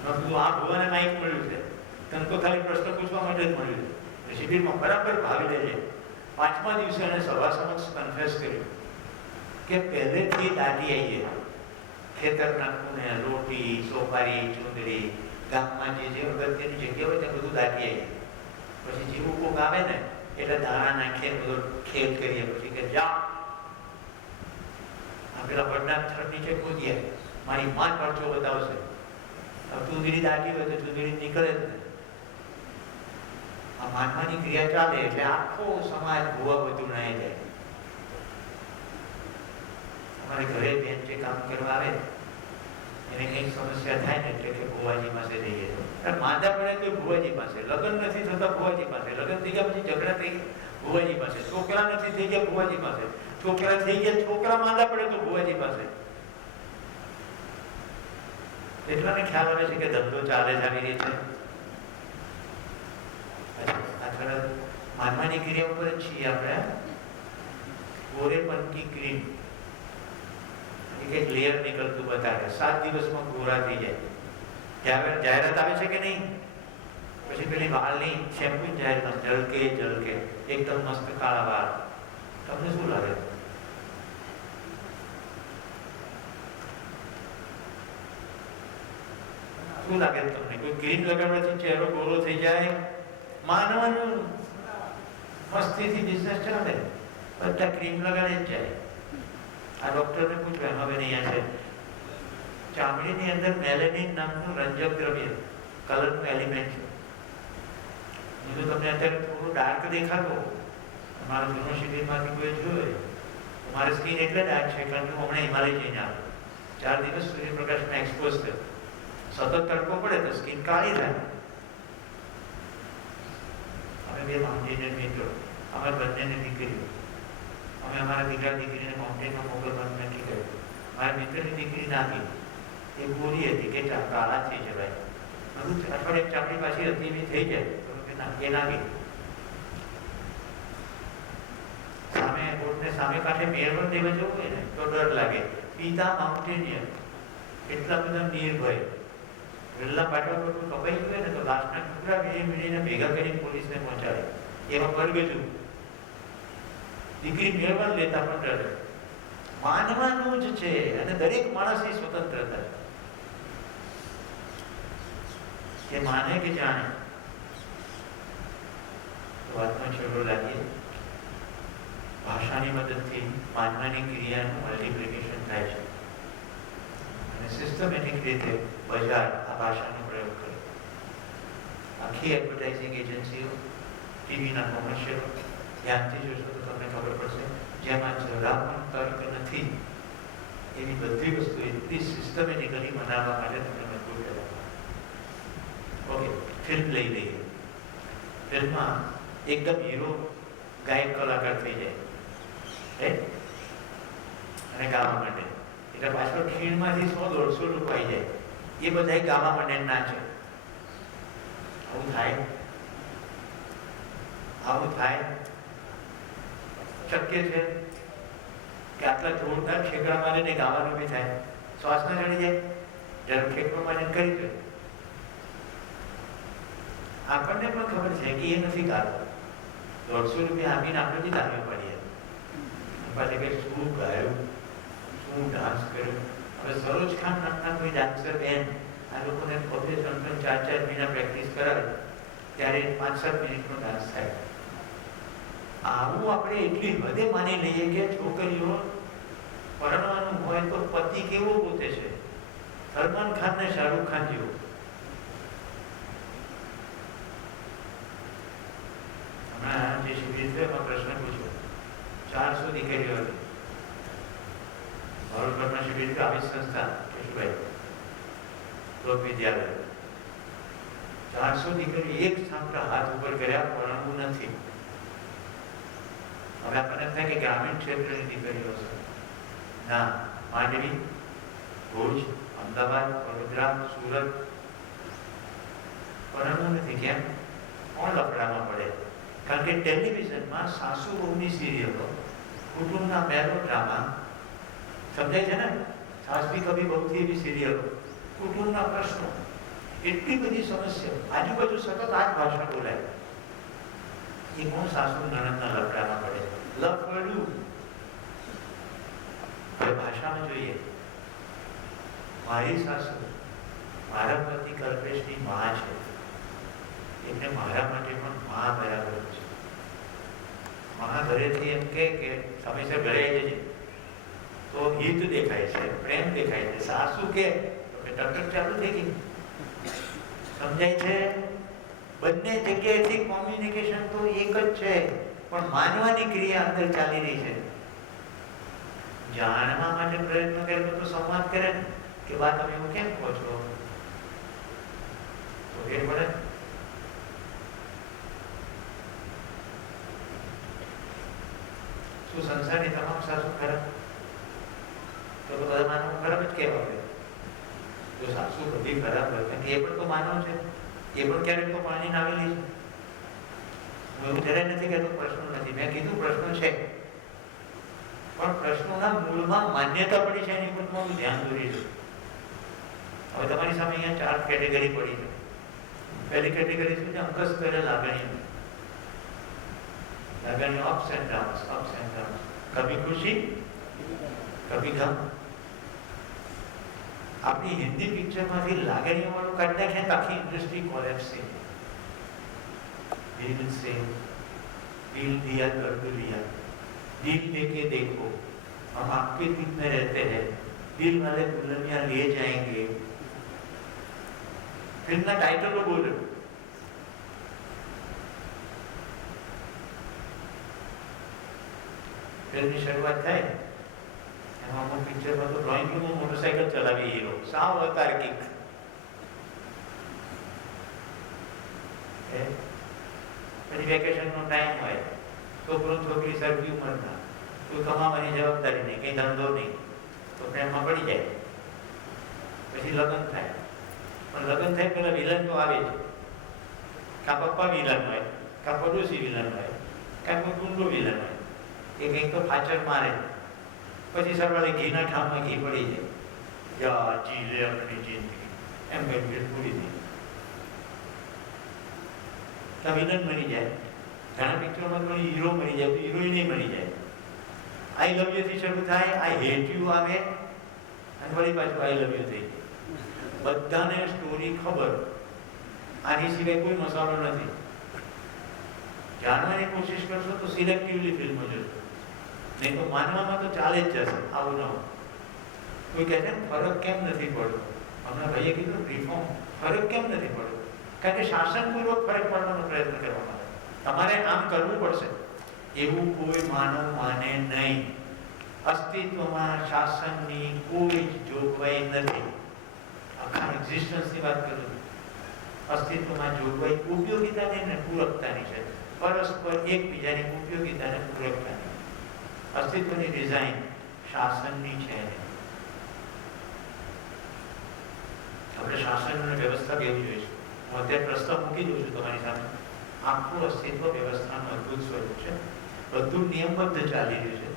આ ભૂવાને માઇક મળ્યું છે, તને તો ખાલી પ્રશ્ન પૂછવા માટે જ મળ્યું છે. શિબિરમાં બરાબર ભાવી લેજે. 5મા દિવસે એને સભા સમક્ષ કન્ફેસ કર્યું કે પહેલેથી દાટી આવીએ. ખેતરના ખૂણે રોટી, સોપારી, ચૂંદડી, ગામમાં જે જે અગત્યની જગ્યા હોય ત્યાં બધું દાટી આવીએ. પછી જેવું કોક આવે ને એટલે દાણા નાખીએ, બધો ખેત કરીએ. પછી કે જા આ પેલા વડના થડ નીચે કૂદીએ, મારી માં પરચો બતાવશે. ચૂંદડી દાટી હોય તો ચૂંદડી નીકળે જ ને. આ માનવાની ક્રિયા ચાલે એટલે આખો સમાજ ભૂવા બધું નાઈ જાય. અમારે ઘરે બેન જે કામ કરવા આવે એને કઈ સમસ્યા થાય ને એટલે કે ભુવાજી પાસે જઈએ. માંદા પડે તો ભુવાજી પાસે, લગ્ન નથી થતા ભુવાજી પાસે, લગ્ન થઈ ગયા પછી ઝઘડા થઈ ગયા ભુવાજી પાસે, છોકરા નથી થઈ ગયા ભુવાજી પાસે, છોકરા થઈ ગયા છોકરા માંદા પડે તો ભુવાજી પાસે. એટલાને ખ્યાલ આવે છે કે ધંધો ચાલે જ આવી રીતે. માનવાની ક્રિયા ઉપર જ છીએ આપણે. ગોરેપન કી ક્રીમ એક લેયર નીકળતું બતાવે, 7 દિવસમાં ગોરા થઈ જાય. જાહેરાત આવે છે કે નહીં? પછી પેલી વાળની શેમ્પુ જાહેરાત, જલકે જલકે, એકદમ મસ્ત કાળા વાળ. તમને શું લાગે? શું લાગે તમને? કોઈ ક્રીમ લગાડવાથી ચહેરો ગોરો થઈ જાય? માનવાનું મસ્તીથી બિઝનેસ ચાલે, બધા ક્રીમ લગાડે જ જાય. આ ડોક્ટરને પૂછવા હવે અહીંયા છે ચામડીની અંદર મેલેનિન નામનું રંજક દ્રવ્ય, કલરનું એલિમેન્ટ છે. જો તમને અત્યારે થોડું ડાર્ક દેખાતો, મારા જૂનો શિબિરમાંથી કોઈ જોયું, મારી સ્કિન એટલે ડાર્ક છે કારણ કે હું હમણાં હિમાલય જઈને આવ્યો. 4 દિવસ સૂર્યપ્રકાશમાં એક્સપોઝ થયો. સતત તડકો પડે તો સ્કિન કાળી થાય. અમે બે માઉન્ટેનિયર મિત્રો, અમે બંનેને દીકરીઓ, અમે અમારા દીકરા દીકરીને માઉન્ટેનમાં મોકલવાનું નક્કી કર્યું. મારા મિત્રની દીકરી નાખી, એ ગોરી હતી કે કાળા થઈ જવાય, અઠવાડિયે ચામડી પાછી હતી એવી થઈ જાય એ નાખી. સામે રોડને સામે કાંઠે મેળવણ દેવા જવું હોય ને તો ડર લાગે. પિતા માઉન્ટેનિયર, એટલા બધા નિર્ભય, વેલ્લા પાટવા પર કપાઈ ગયું ને તો લાશના ટુકડા વીણીને ભેગા કરી પોલીસને પહોંચાડે. એમાં પરગજુ દીકરી મેળવણ લેતા પણ ડરે. માનવાનું જ છે અને દરેક માણસની સ્વતંત્રતા છે. કે માને કે જાણે વાતમાં છેડો લાગીએ. ભાષાની મદદથી માનવાની ક્રિયાનું મલ્ટિપ્લિકેશન થાય છે અને સિસ્ટમેટિક રીતે બજાર આ ભાષાનો પ્રયોગ કરે. આખી એડવર્ટાઇઝિંગ એજન્સીઓ, ટીવીના કોમર્શિયલ ધ્યાનથી જોશો તો તમને ખબર પડશે, જેમાં જરા પણ તર્ક નથી એવી બધી વસ્તુ એટલી સિસ્ટમેટિકલી બનાવવા માટે તમને મજબૂર કરવા. ઓકે, ફિલ્મ લઈ લઈએ. ફિલ્મમાં એકદમ હીરો ગાયક કલાકાર થઈ જાય અને ગાવા માંડે, એટલે પાછળ ખીણમાંથી 100-150 લોકો આવી જાય, એ બધા ગાવા માંડે નાચે. આવું થાય? આવું થાય? શક્ય છે કે આટલા જોરદાર ઠેકડા મારીને ગાવાનું બી થાય? શ્વાસ ન ચડી જાય? જરૂર ઠેકડો મારીને કરી દે. આપણને પણ ખબર છે કે એ નથી ગાતો. 150 રૂપિયા આપીને આપણે બી ગાવી પડીએ. પાછી કે શું ગાયું, શું ડાન્સ કર્યો. હવે સરોજ ખાન નામના કોઈ ડાન્સર બેન આ લોકોને પોતે 3-4 મહિના પ્રેક્ટિસ કરાવે ત્યારે 5-7 મિનિટનો ડાન્સ થાય. આવું આપણે એટલી હદે માની લઈએ કે છોકરીઓ પરણવાનું હોય તો પતિ કેવો પોતે છે, સલમાન ખાન ને શાહરૂખ ખાન જેવો. હમણાં જે શિબિર છે એમાં પ્રશ્ન પૂછ્યો, 400 દીકરીઓ હતી. વડોદરાના શિબિર છે, આવી સંસ્થા કેશુભાઈ લોક વિદ્યાલય. 400 દીકરીઓ એક સામટા હાથ ઉપર કર્યા, પરણવું નથી. હવે આપણને થાય કે ગ્રામીણ ક્ષેત્રની દીકરીઓ છે. ના, માંડવી, ભુજ, અમદાવાદ, વડોદરા, સુરત પરણવું નથી. કેમ? કોણ લફડામાં પડે? કારણ કે ટેલિવિઝનમાં સાસુ બહુની સિરિયલો, કુટુંબના મેલો ડ્રામા, સમજાય છે ને, સાસ ભી કભી બહુ થી એવી સિરિયલો, કુટુંબના પ્રશ્નો, એટલી બધી સમસ્યા, આજુબાજુ સતત આ જ ભાષા બોલાય. એ કોણ સાસુ નણંદના લફડામાં પડે? લફડ્યું. હવે ભાષામાં જોઈએ. મારી સાસુ મારા પતિ કલ્પેશની મા છે, એટલે મારા માટે પણ મા બરાબર છે. મા ઘરેથી એમ કે સમયસર ઘરે આવી જજે તો હિત દેખાય છે, પ્રેમ દેખાય છે. સાસુ કે ટકટક ચાલુ થઈ ગઈ. સમજાય છે? બંને જગ્યાએથી કોમ્યુનિકેશન તો એક જ છે, પણ માનવાની ક્રિયા અંદર ચાલી રહી છે. જાણવા માટે પ્રયત્ન કરે તો સંવાદ કરે ને કે બા તમે એવું કેમ કહો છો, તો એ પડે. શું સંસારની તમામ સાસુ ખરાબ? તો બધા માનવ ખરાબ જ કહેવાય. જો સાસુ બધી ખરાબ હોય, એ પણ તો માનવ છે, એ પણ ક્યારેક તો પાણી નાવેલી છે. હું એવું જરાય નથી કહેતો પ્રશ્નો નથી, મેં કીધું પ્રશ્નો છે, પણ પ્રશ્નોના મૂળમાં માન્યતા પડી છે એની પર હું ધ્યાન દોરી છું. હવે તમારી સામે અહીંયા 4 કેટેગરી પડી છે. પહેલી કેટેગરી છે અંકસ કરે લાગણીઓ. લાગણીઓ ups and downs, ups and downs, કભી ખુશી કભી ગમ. આપણી હિન્દી પિક્ચરમાંથી લાગણીઓ વાળું કાઢી નાખે તો આખી ઇન્ડસ્ટ્રી કોલેપ્સ થઈ. दिल से दिल दिया कर दिया, दिल लेके देखो हम आपके दिल में रहते हैं, दिल वाले दुल्हनिया ले जाएंगे, फिल्मના ટાઇટલો બોલો. ફિલ્મની શરૂઆત થાય એમાં અમુક પિક્ચરમાં તો ડ્રોઈંગ રૂમમાં મોટરસાઇકલ ચલાવી હીરો, સાવ અતાર્કિક. પછી વેકેશનનો ટાઈમ હોય, છોકરો છોકરી સરખી ઉંમરના, કોઈ કમાવાની જવાબદારી નહીં, કંઈ ધંધો નહીં, તો પ્રેમમાં પડી જાય. પછી લગ્ન થાય, પણ લગ્ન થાય પેલા વિલન તો આવે છે. કાં પપ્પા વિલન હોય, કાં પડોશી વિલન હોય, કાં કોઈ ગુંડો વિલન હોય, એ કંઈક તો પાછળ મારે. પછી સરવાળે ઘીના ઠામમાં ઘી પડી જાય, યા જી લે આપણી જિંદગી, એમ કઈ પૂરી થઈ. તો વિલન મરી જાય. ઘણા પિક્ચરોમાં તો હીરો મરી જાય, તો હિરોઈન મરી જાય. આઈ લવ યુ થી શરૂ થાય, આઈ હેટ યુ આવે, અને વળી પાછું આઈ લવ યુ થઈ જાય. બધાને સ્ટોરી ખબર, આની સિવાય કોઈ મસાલો નથી. જાણવાની કોશિશ કરશો તો સિલેક્ટિવલી ફિલ્મો જોશો, નહીં તો માનવામાં તો ચાલે જ જશે. આવું ન હોય. કોઈ કહે છે ને ફરક કેમ નથી પડતો, હમણાં ભાઈએ કીધું રિફોર્મ, ફરક કેમ નથી પડતો? કારણ કે શાસનપૂર્વક ફરક પાડવાનો પ્રયત્ન કરવામાં આવે. તમારે આમ કરવું પડશે એવું કોઈ માનવ માને નહીં. અસ્તિત્વમાં શાસનની કોઈ જ જોગવાઈ નથી. આખા એક્ઝિસ્ટન્સની વાત કરું છું. અસ્તિત્વમાં જોગવાઈ ઉપયોગિતાની અને પૂરકતાની છે. પરસ્પર એકબીજાની ઉપયોગિતા અને પૂરકતાની. અસ્તિત્વની ડિઝાઇન શાસનની છે. આપણે શાસન અને વ્યવસ્થા કેવી જોઈશું. હું અત્યારે પ્રસ્તાવ મૂકી દઉં છું તમારી સામે. આખું અસ્તિત્વ વ્યવસ્થાનું અદ્ભુત સ્વરૂપ છે. બધું નિયમબદ્ધ ચાલી રહ્યું છે.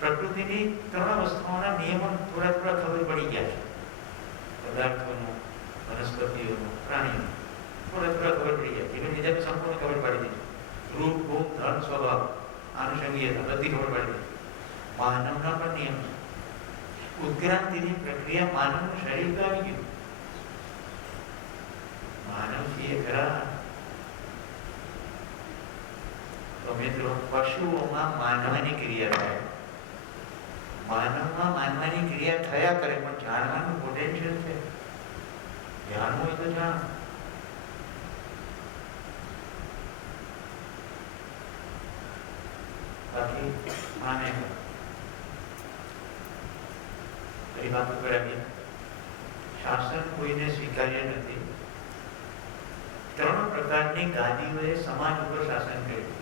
પ્રકૃતિની ત્રણ અવસ્થાઓના નિયમો થોડા થોડા ખબર પડી ગયા છે. પદાર્થોનું, વનસ્પતિઓનું, પ્રાણીઓનું થોડા થોડા ખબર પડી ગયા. જીવન બીજાને સંપૂર્ણ ખબર પડી દીધી. રૂપ, ગુણ, ધર્મ, સ્વભાવ, આનુષંગિકતા બધી ખબર પડી દીધી. માનવના પણ નિયમ છે. ઉત્ક્રાંતિની પ્રક્રિયા માનવનું શરીર તો આવી ગયું. માનવ છીએ ખરા. તો મિત્રો, પશુઓમાં માનવાની ક્રિયા થાય, માનવમાં માનવાની ક્રિયા થયા કરે, પણ જાણવાનું પોટેન્શિયલ છે. જાણવું હોય તો જાણ. બાકી માને એ વાત ઉપર આવી. શાસન કોઈને સ્વીકાર્ય નથી. ત્રણ પ્રકારની ગાદીઓએ સમાજ ઉપર શાસન કર્યું.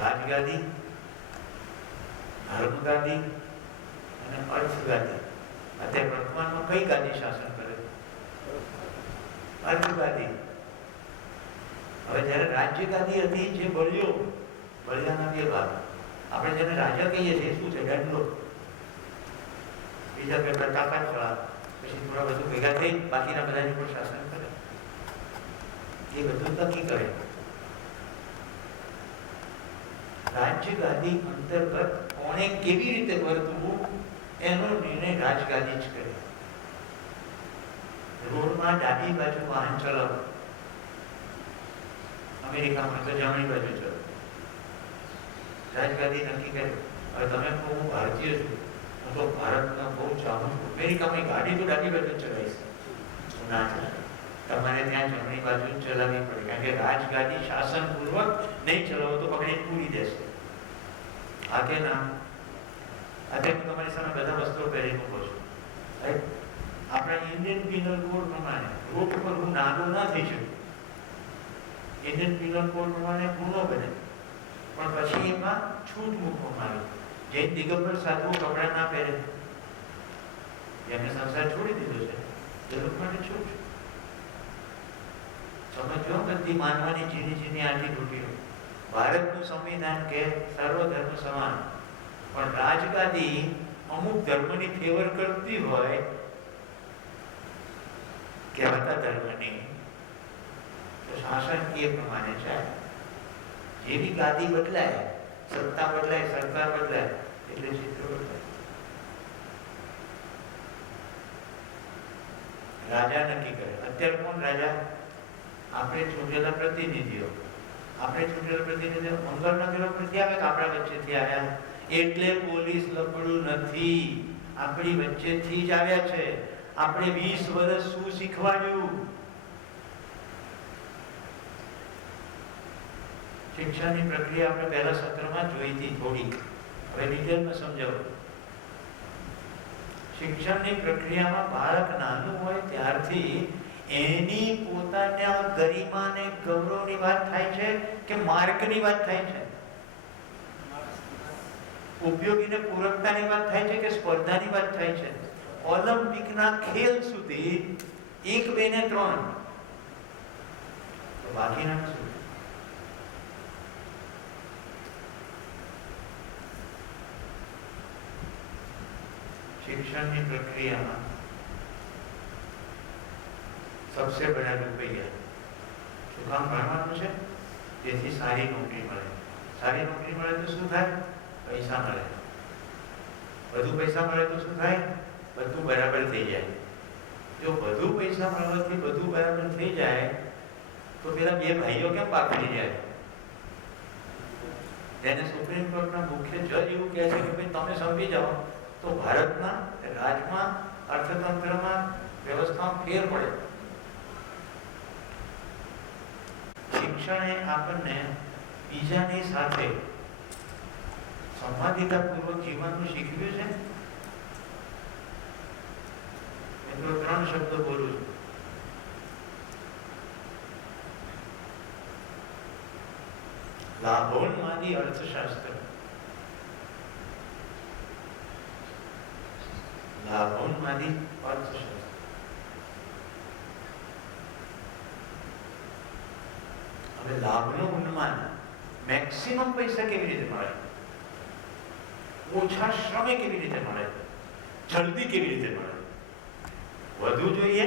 રાજગાદી, ધર્મગાદી અને અર્થગાદી. અત્યારે વર્તમાનમાં કઈ ગાદી શાસન કરે? અર્થગાદી. હવે જયારે રાજ્યગાદી હતી, જે બળ્યો, બળિયાના બે ભાગ. આપણે જેને રાજા કહીએ છીએ શું છે? દંડો. બીજા પેલા તાકાત વાળા, પછી થોડા બધું ભેગા થઈ બાકીના બધાની ઉપર શાસન કરે. એ બધું નક્કી કરે. રાજ્યગાદી અંતર્ગત કોણે કેવી રીતે વર્તવું એનો નિર્ણય રાજગાદી જ કરે. રોડમાં ડાબી બાજુ વાહન ચલાવો, અમેરિકામાં તો જમણી બાજુ ચલાવો. રાજગાદી નક્કી કરે. હવે તમે કહો હું ભારતીય છું, હું તો ભારતમાં બહુ ચાહું છું, અમેરિકામાં ગાડી તો ડાબી બાજુ ચલાવીશ, ના ચાલે. તમારે ત્યાં જમણી બાજુ ચલાવવી પડે. કારણ કે રાજગાદી શાસન પૂર્વક નહીં ચલાવો તો પકડી પૂરી દેશે. આ કે ના? અત્યારે હું તમારી સામે બધા વસ્ત્રો પહેરી મૂકો છું. આપણા ઇન્ડિયન પિનલ કોડ પ્રમાણે રોડ ઉપર હું નાનો ના થઈ શકું. ઇન્ડિયન પિનલ કોડ પ્રમાણે ગુનો બને, પણ પછી એમાં છૂટ મૂકવામાં આવી. જે દિગંબર સાધુ કપડા ના પહેરે, જેમને સંસાર છોડી દીધો છે, એ લોકો માટે છૂટ. સમજો બધી માનવાની ઝીણી ઝીણી આટી તૂટીઓ. ભારતનું સંવિધાન કે સર્વધર્મ સમાન, પણ રાજગાદી અમુક ધર્મની ફેવર કરતી હોય, કહેવાતા ધર્મની, તો શાસન એ પ્રમાણે છે. જેવી ગાદી બદલાય, સત્તા બદલાય, સરકાર બદલાય, એટલે ચિત્ર બદલાય. રાજા નક્કી કરે. અત્યારે કોણ રાજા? આપણે ચૂંટેલા પ્રતિનિધિઓ. આપણે ચૂંટેલા પ્રતિનિધિઓ મંગળના ગ્રહ પરથી આવે કે આપણા વચ્ચેથી આવ્યા? એટલે પોલીસ લફડું નથી, આપણી વચ્ચેથી જ આવ્યા છે. આપણે 20 વર્ષ શું શીખવાડ્યું? શિક્ષણની પ્રક્રિયા આપણે પહેલા સત્રમાં જોઈ હતી થોડીક, હવે ડિટેલમાં સમજાવું. શિક્ષણની પ્રક્રિયામાં બાળક નાનું હોય ત્યારથી એની પોતાના ગરિમા અને ગૌરવની વાત થાય છે કે માર્કની વાત થાય છે? ઉપયોગી ને પૂરકતાની વાત થાય છે કે સ્પર્ધાની વાત થાય છે? ઓલિમ્પિકના ખેલ સુધી 1, 2 ને 3, તો બાકીના શું? शिक्षण की प्रक्रिया में सबसे बड़ा रुपया શું કામ ભણવાનું છે? જેથી સારી નોકરી મળે. સારી નોકરી મળે તો શું થાય? પૈસા મળે. વધુ પૈસા મળે તો શું થાય? બધું બરાબર થઈ જાય. જો વધુ પૈસા મળવાથી બધું બરાબર થઈ જાય તો પેલા બે ભાઈઓ કેમ પાકડી જાય? તેને સુપ્રીમ કોર્ટના મુખ્ય જજ એવું કહે છે કે ભાઈ તમે સમજી જાઓ તો ભારતના રાજમાં, અર્થતંત્રમાં, વ્યવસ્થામાં ફેર પડે. શિક્ષણે આપણને બીજાની સાથે સંવાદિતાપૂર્વક જીવવાનું શીખવ્યું છે. મિત્રો 3 શબ્દો બોલું છું. લાભોન્માદી અર્થશાસ્ત્ર. લાભોન્માદી અર્થશાસ્ત્ર. હવે લાભનું ઉન્માદ, મેક્સિમમ પૈસા કેવી રીતે મળે, ઓછા શ્રમે કેવી રીતે મળે, જલ્દી કેવી રીતે મળે, વધુ જોઈએ,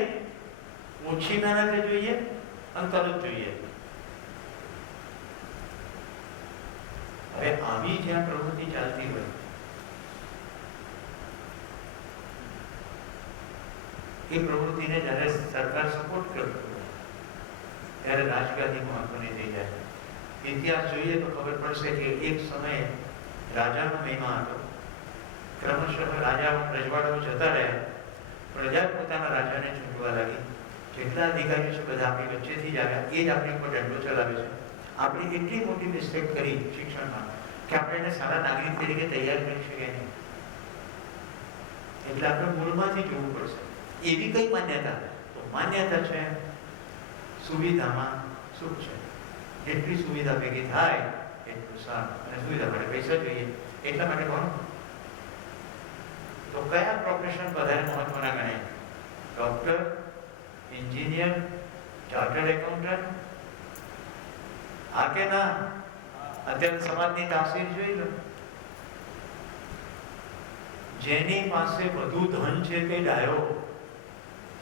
ઓછી મહેનતે જોઈએ અને તરત જોઈએ. હવે આવી જ્યાં પ્રવૃત્તિ ચાલતી હોય એ પ્રવૃત્તિને જ્યારે સરકાર સપોર્ટ કરતી હોય ત્યારે રાજગાદી મહત્વની થઈ જાય. ઇતિહાસ જોઈએ તો ખબર પડશે કે એક સમયે રાજાનો મહિમા હતો. ક્રમશઃ રાજાઓ રજવાડાઓ જતા રહ્યા, પ્રજા પોતાના રાજાને ચૂંટવા લાગી. જેટલા અધિકારીઓ છે બધા આપણી વચ્ચેથી જ આવ્યા, એ જ આપણી ઉપર દંડો ચલાવે છે. આપણે એટલી મોટી મિસ્ટેક કરી શિક્ષણમાં કે આપણે એને સારા નાગરિક તરીકે તૈયાર કરી શકીએ નહીં. એટલે આપણે મૂળમાંથી જોવું પડશે. એવી કઈ માન્યતા? તો માન્યતા છે સુવિધામાં સુખ છે. જેટલી સુવિધા ભેગી થાય એટલું સારું, અને સુવિધા માટે પૈસા જોઈએ એટલા માટે ભણો. તો કયા પ્રોફેશન વધારે મહત્વના ગણાય? Doctor, engineer, chartered accountant? હા કે ના? અત્યારે સમાજની તાસીર જોઈ લો. જેની પાસે વધુ ધન છે તે ડાયો.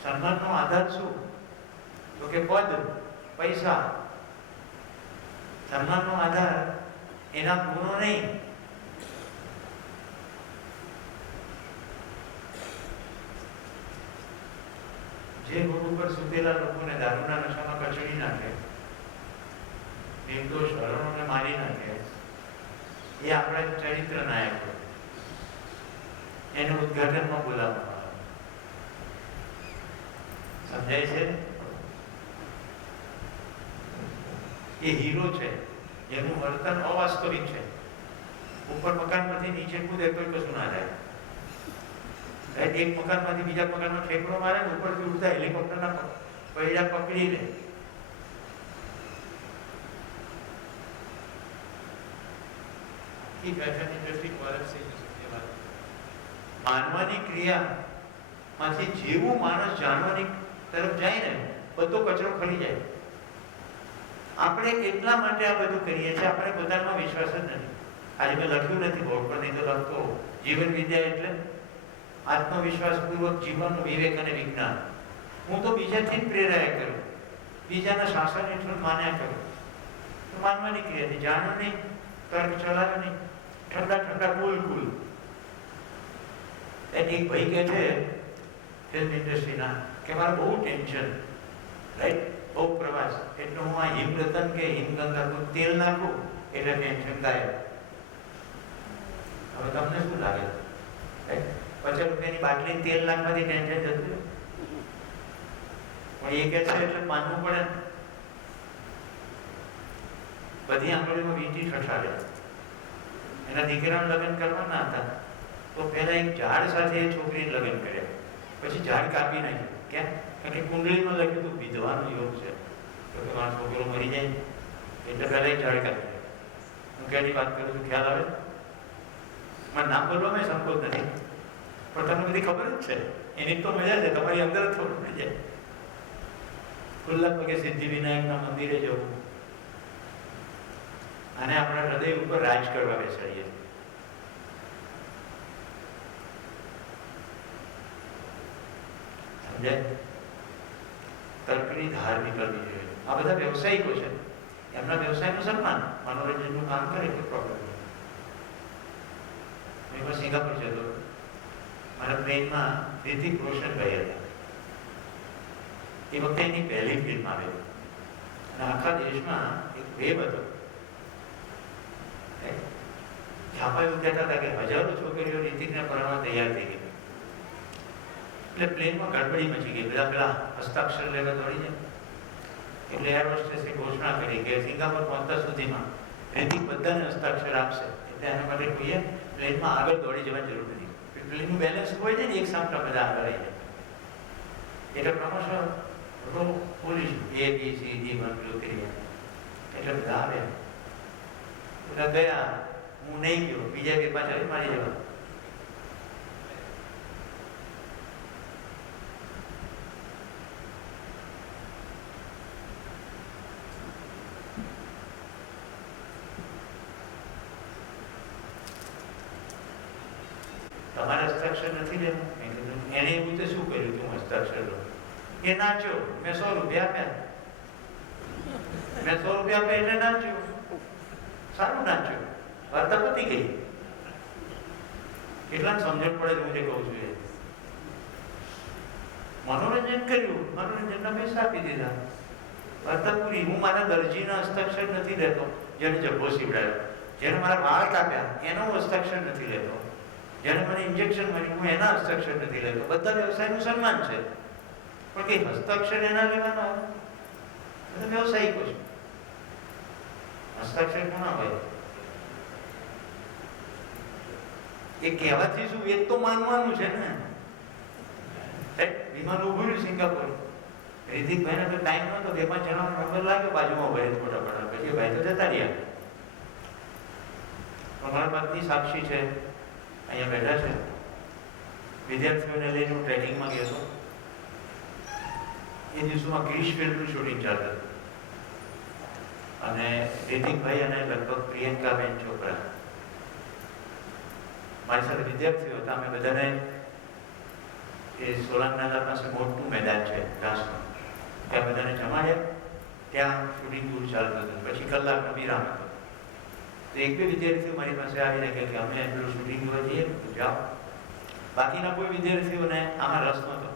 સન્માનનો આધાર શું? તો કે પદ, પૈસા. સન્માનનો આધાર એના ગુણો નહીં. જે રોડ ઉપર સુતેલા લોકોને દારૂના નશામાં કચડી નાખે, નિર્દોષ હરણોને મારી નાખે, એ આપણા ચરિત્ર નાયકો. એનું ઉદ્ઘાટનમાં બોલાવવામાં આવે. સમજાય છે? એ હીરો છે જેનું વર્તન અવાસ્તવિક છે. ઉપર મકાનમાંથી નીચે કૂદે તો કશું ના થાય. એક મકાનમાંથી બીજા મકાનમાં ઠેકડો મારે ને ઉપરથી ઉડતા હેલિકોપ્ટરના પૈડા પકડી લે. માનવાની ક્રિયામાંથી જેવું માણસ જાણવાની તરફ જાય ને બધો કચરો ખરી જાય. આપણે એટલા માટે આ બધું કરીએ છીએ, આપણે પોતાનામાં વિશ્વાસ જ નથી. આજે મેં લખ્યું નથી બોર્ડ પર, નહીં તો લખતો. જીવન વિદ્યા એટલે આત્મવિશ્વાસ પૂર્વક જીવનનું વિવેક અને વિજ્ઞાન. હું તો બીજાથી જ પ્રેરાયા કરું, બીજાના શાસન હેઠળ માન્યા કરું. તો માનવાની ક્રિયાથી જાણો નહીં, તર્ક ચલાવે નહીં, ઠંડા ઠંડા કુલ કુલ. એક ભાઈ કહે છે ફિલ્મ ઇન્ડસ્ટ્રીના કે મારે બહુ ટેન્શન, રાઈટ, બહુ પ્રવાસ, એટલે હું આ હિમરતન કે હિમગંગા તેલ નાખું એટલે ટેન્શન ગાયબ. હવે તમને શું લાગે? 50 રૂપિયાની બાટલી તેલ નાખવાથી ટેન્શન જતું રહે? પણ એ કે છે એટલે માનવું પડે. બધી આંગળીમાં વીંટી ઠઠાડે. એના દીકરાનું લગ્ન કરવાના હતા તો પહેલા એક ઝાડ સાથે એ છોકરીને લગ્ન કર્યા, પછી ઝાડ કાપી નાખ્યું. કેમ? કારણ કે કુંડળીમાં લખ્યું હતું વિધવાનો યોગ છે, તો મારો છોકરો મરી જાય એટલે પહેલા એક ઝાડ કાપી. હું ક્યાંની વાત કરું છું ખ્યાલ આવે? મારે નામ બોલવામાં સંકોચ નથી, પણ તમને બધી ખબર જ છે. એની તો મજા છે, તમારી અંદર જ ખબર પડી જાય. ખુલ્લા પગે સિદ્ધિવિનાયકના મંદિરે જવું અને આપણા હૃદય ઉપર રાજ કરવા બેસાડીએ. સમજાય? તર્કની ધાર નીકળવી જોઈએ. આ બધા વ્યવસાયિકો છે, એમના વ્યવસાયનું સન્માન, મનોરંજનનું કામ કરે કોઈ પ્રોબ્લેમ નહીં. હું સિંગાપુર જતો, મારા પ્લેનમાં રિતિક રોશન ગયા હતા. એ વખતે એની પહેલી ફિલ્મ આવેલી અને આખા દેશમાં એક વેબ હતો. છાપા એવું કહેતા હતા કે હજારો છોકરીઓ રિતિકને પરણવા તૈયાર થઈ ગઈ. એટલે પ્લેનમાં ગડબડી મચી ગઈ. બધા પેલા હસ્તાક્ષર લેવા દોડી જાય. એટલે એર હોસ્ટેસે ઘોષણા કરી કે સિંગાપુર પહોંચતા સુધીમાં રિતિક બધાને હસ્તાક્ષર આપશે. એટલે એના માટે કોઈએ પ્લેનમાં આગળ દોડી જવાની જરૂર નથી. પ્લેનનું બેલેન્સ હોય છે ને, એક સામટા બધા આગળ આવી જાય. એટલે promotion police A B C D 1 2 3 એટલે બધા આવ્યા. બધા ગયા, હું નહીં ગયો, બીજા બે પાછળ મારી જવા. તમારે હસ્તાક્ષર નથી લેવું. એને એવું તો શું કર્યું તું હસ્તાક્ષર લો? એ નાચ્યો, મેં 100 રૂપિયા આપ્યા. મેં 100 રૂપિયા આપ્યા એટલે નાચ્યો. સારું નાચ્યો, વાર્તા પતી ગઈ. કેટલા સમજણ પડે હું જે કહું છું એ. મનોરંજન કર્યું, મનોરંજનના પૈસા આપી દીધા, વાર્તા પૂરી. હું મારા દરજીના હસ્તાક્ષર નથી લેતો, જેને જબ્બો સીવડાયો. જેને મારા વાળ કાપ્યા એનો હસ્તાક્ષર નથી લેતો. જેને મને ઇન્જેક્શન મળ્યું હું એના હસ્તાક્ષર નથી લેતો. બધા વ્યવસાયનું સન્માન છે, પણ કઈ હસ્તાક્ષર એના લેવાનો આવે? બધા વ્યવસાયિકો છે. હસ્તાક્ષર કોના હોય? એ કહેવાથી શું, એ તો માનવાનું છે ને. વિમાન ઉભું રહ્યું સિંગાપુર, રિતિકભાઈને તો ટાઈમ નતો, 2-5 જણાનો નંબર લાગ્યો, બાજુમાં ભાઈ ફોટા પડાવે. પછી ભાઈ તો જતા રહ્યા. મારા પત્ની સાક્ષી છે, અહીંયા બેઠા છે. વિદ્યાર્થીઓને લઈને હું ટ્રેનિંગમાં ગયો હતો. એ દિવસોમાં ક્રિશ ફિલ્મનું શૂટિંગ ચાલતું હતું અને રિતિકભાઈ અને લગભગ પ્રિયંકાબેન ચોપરા મારી સાથે વિદ્યાર્થીઓ હતા. અમે બધાને એ સોલાંગ પાસે મોટું મેદાન છે ઘાસનું, ત્યાં બધાને જમાડ્યા. ત્યાં શૂટિંગ પૂરું ચાલતું હતું. પછી કલાકનો વિરામ હતો. તો એક બે વિદ્યાર્થીઓ મારી પાસે આવીને કહે કે અમે એટલું શૂટિંગ જોવા જઈએ, તો જાઓ. બાકીના કોઈ વિદ્યાર્થીઓને આમાં રસ નહોતો,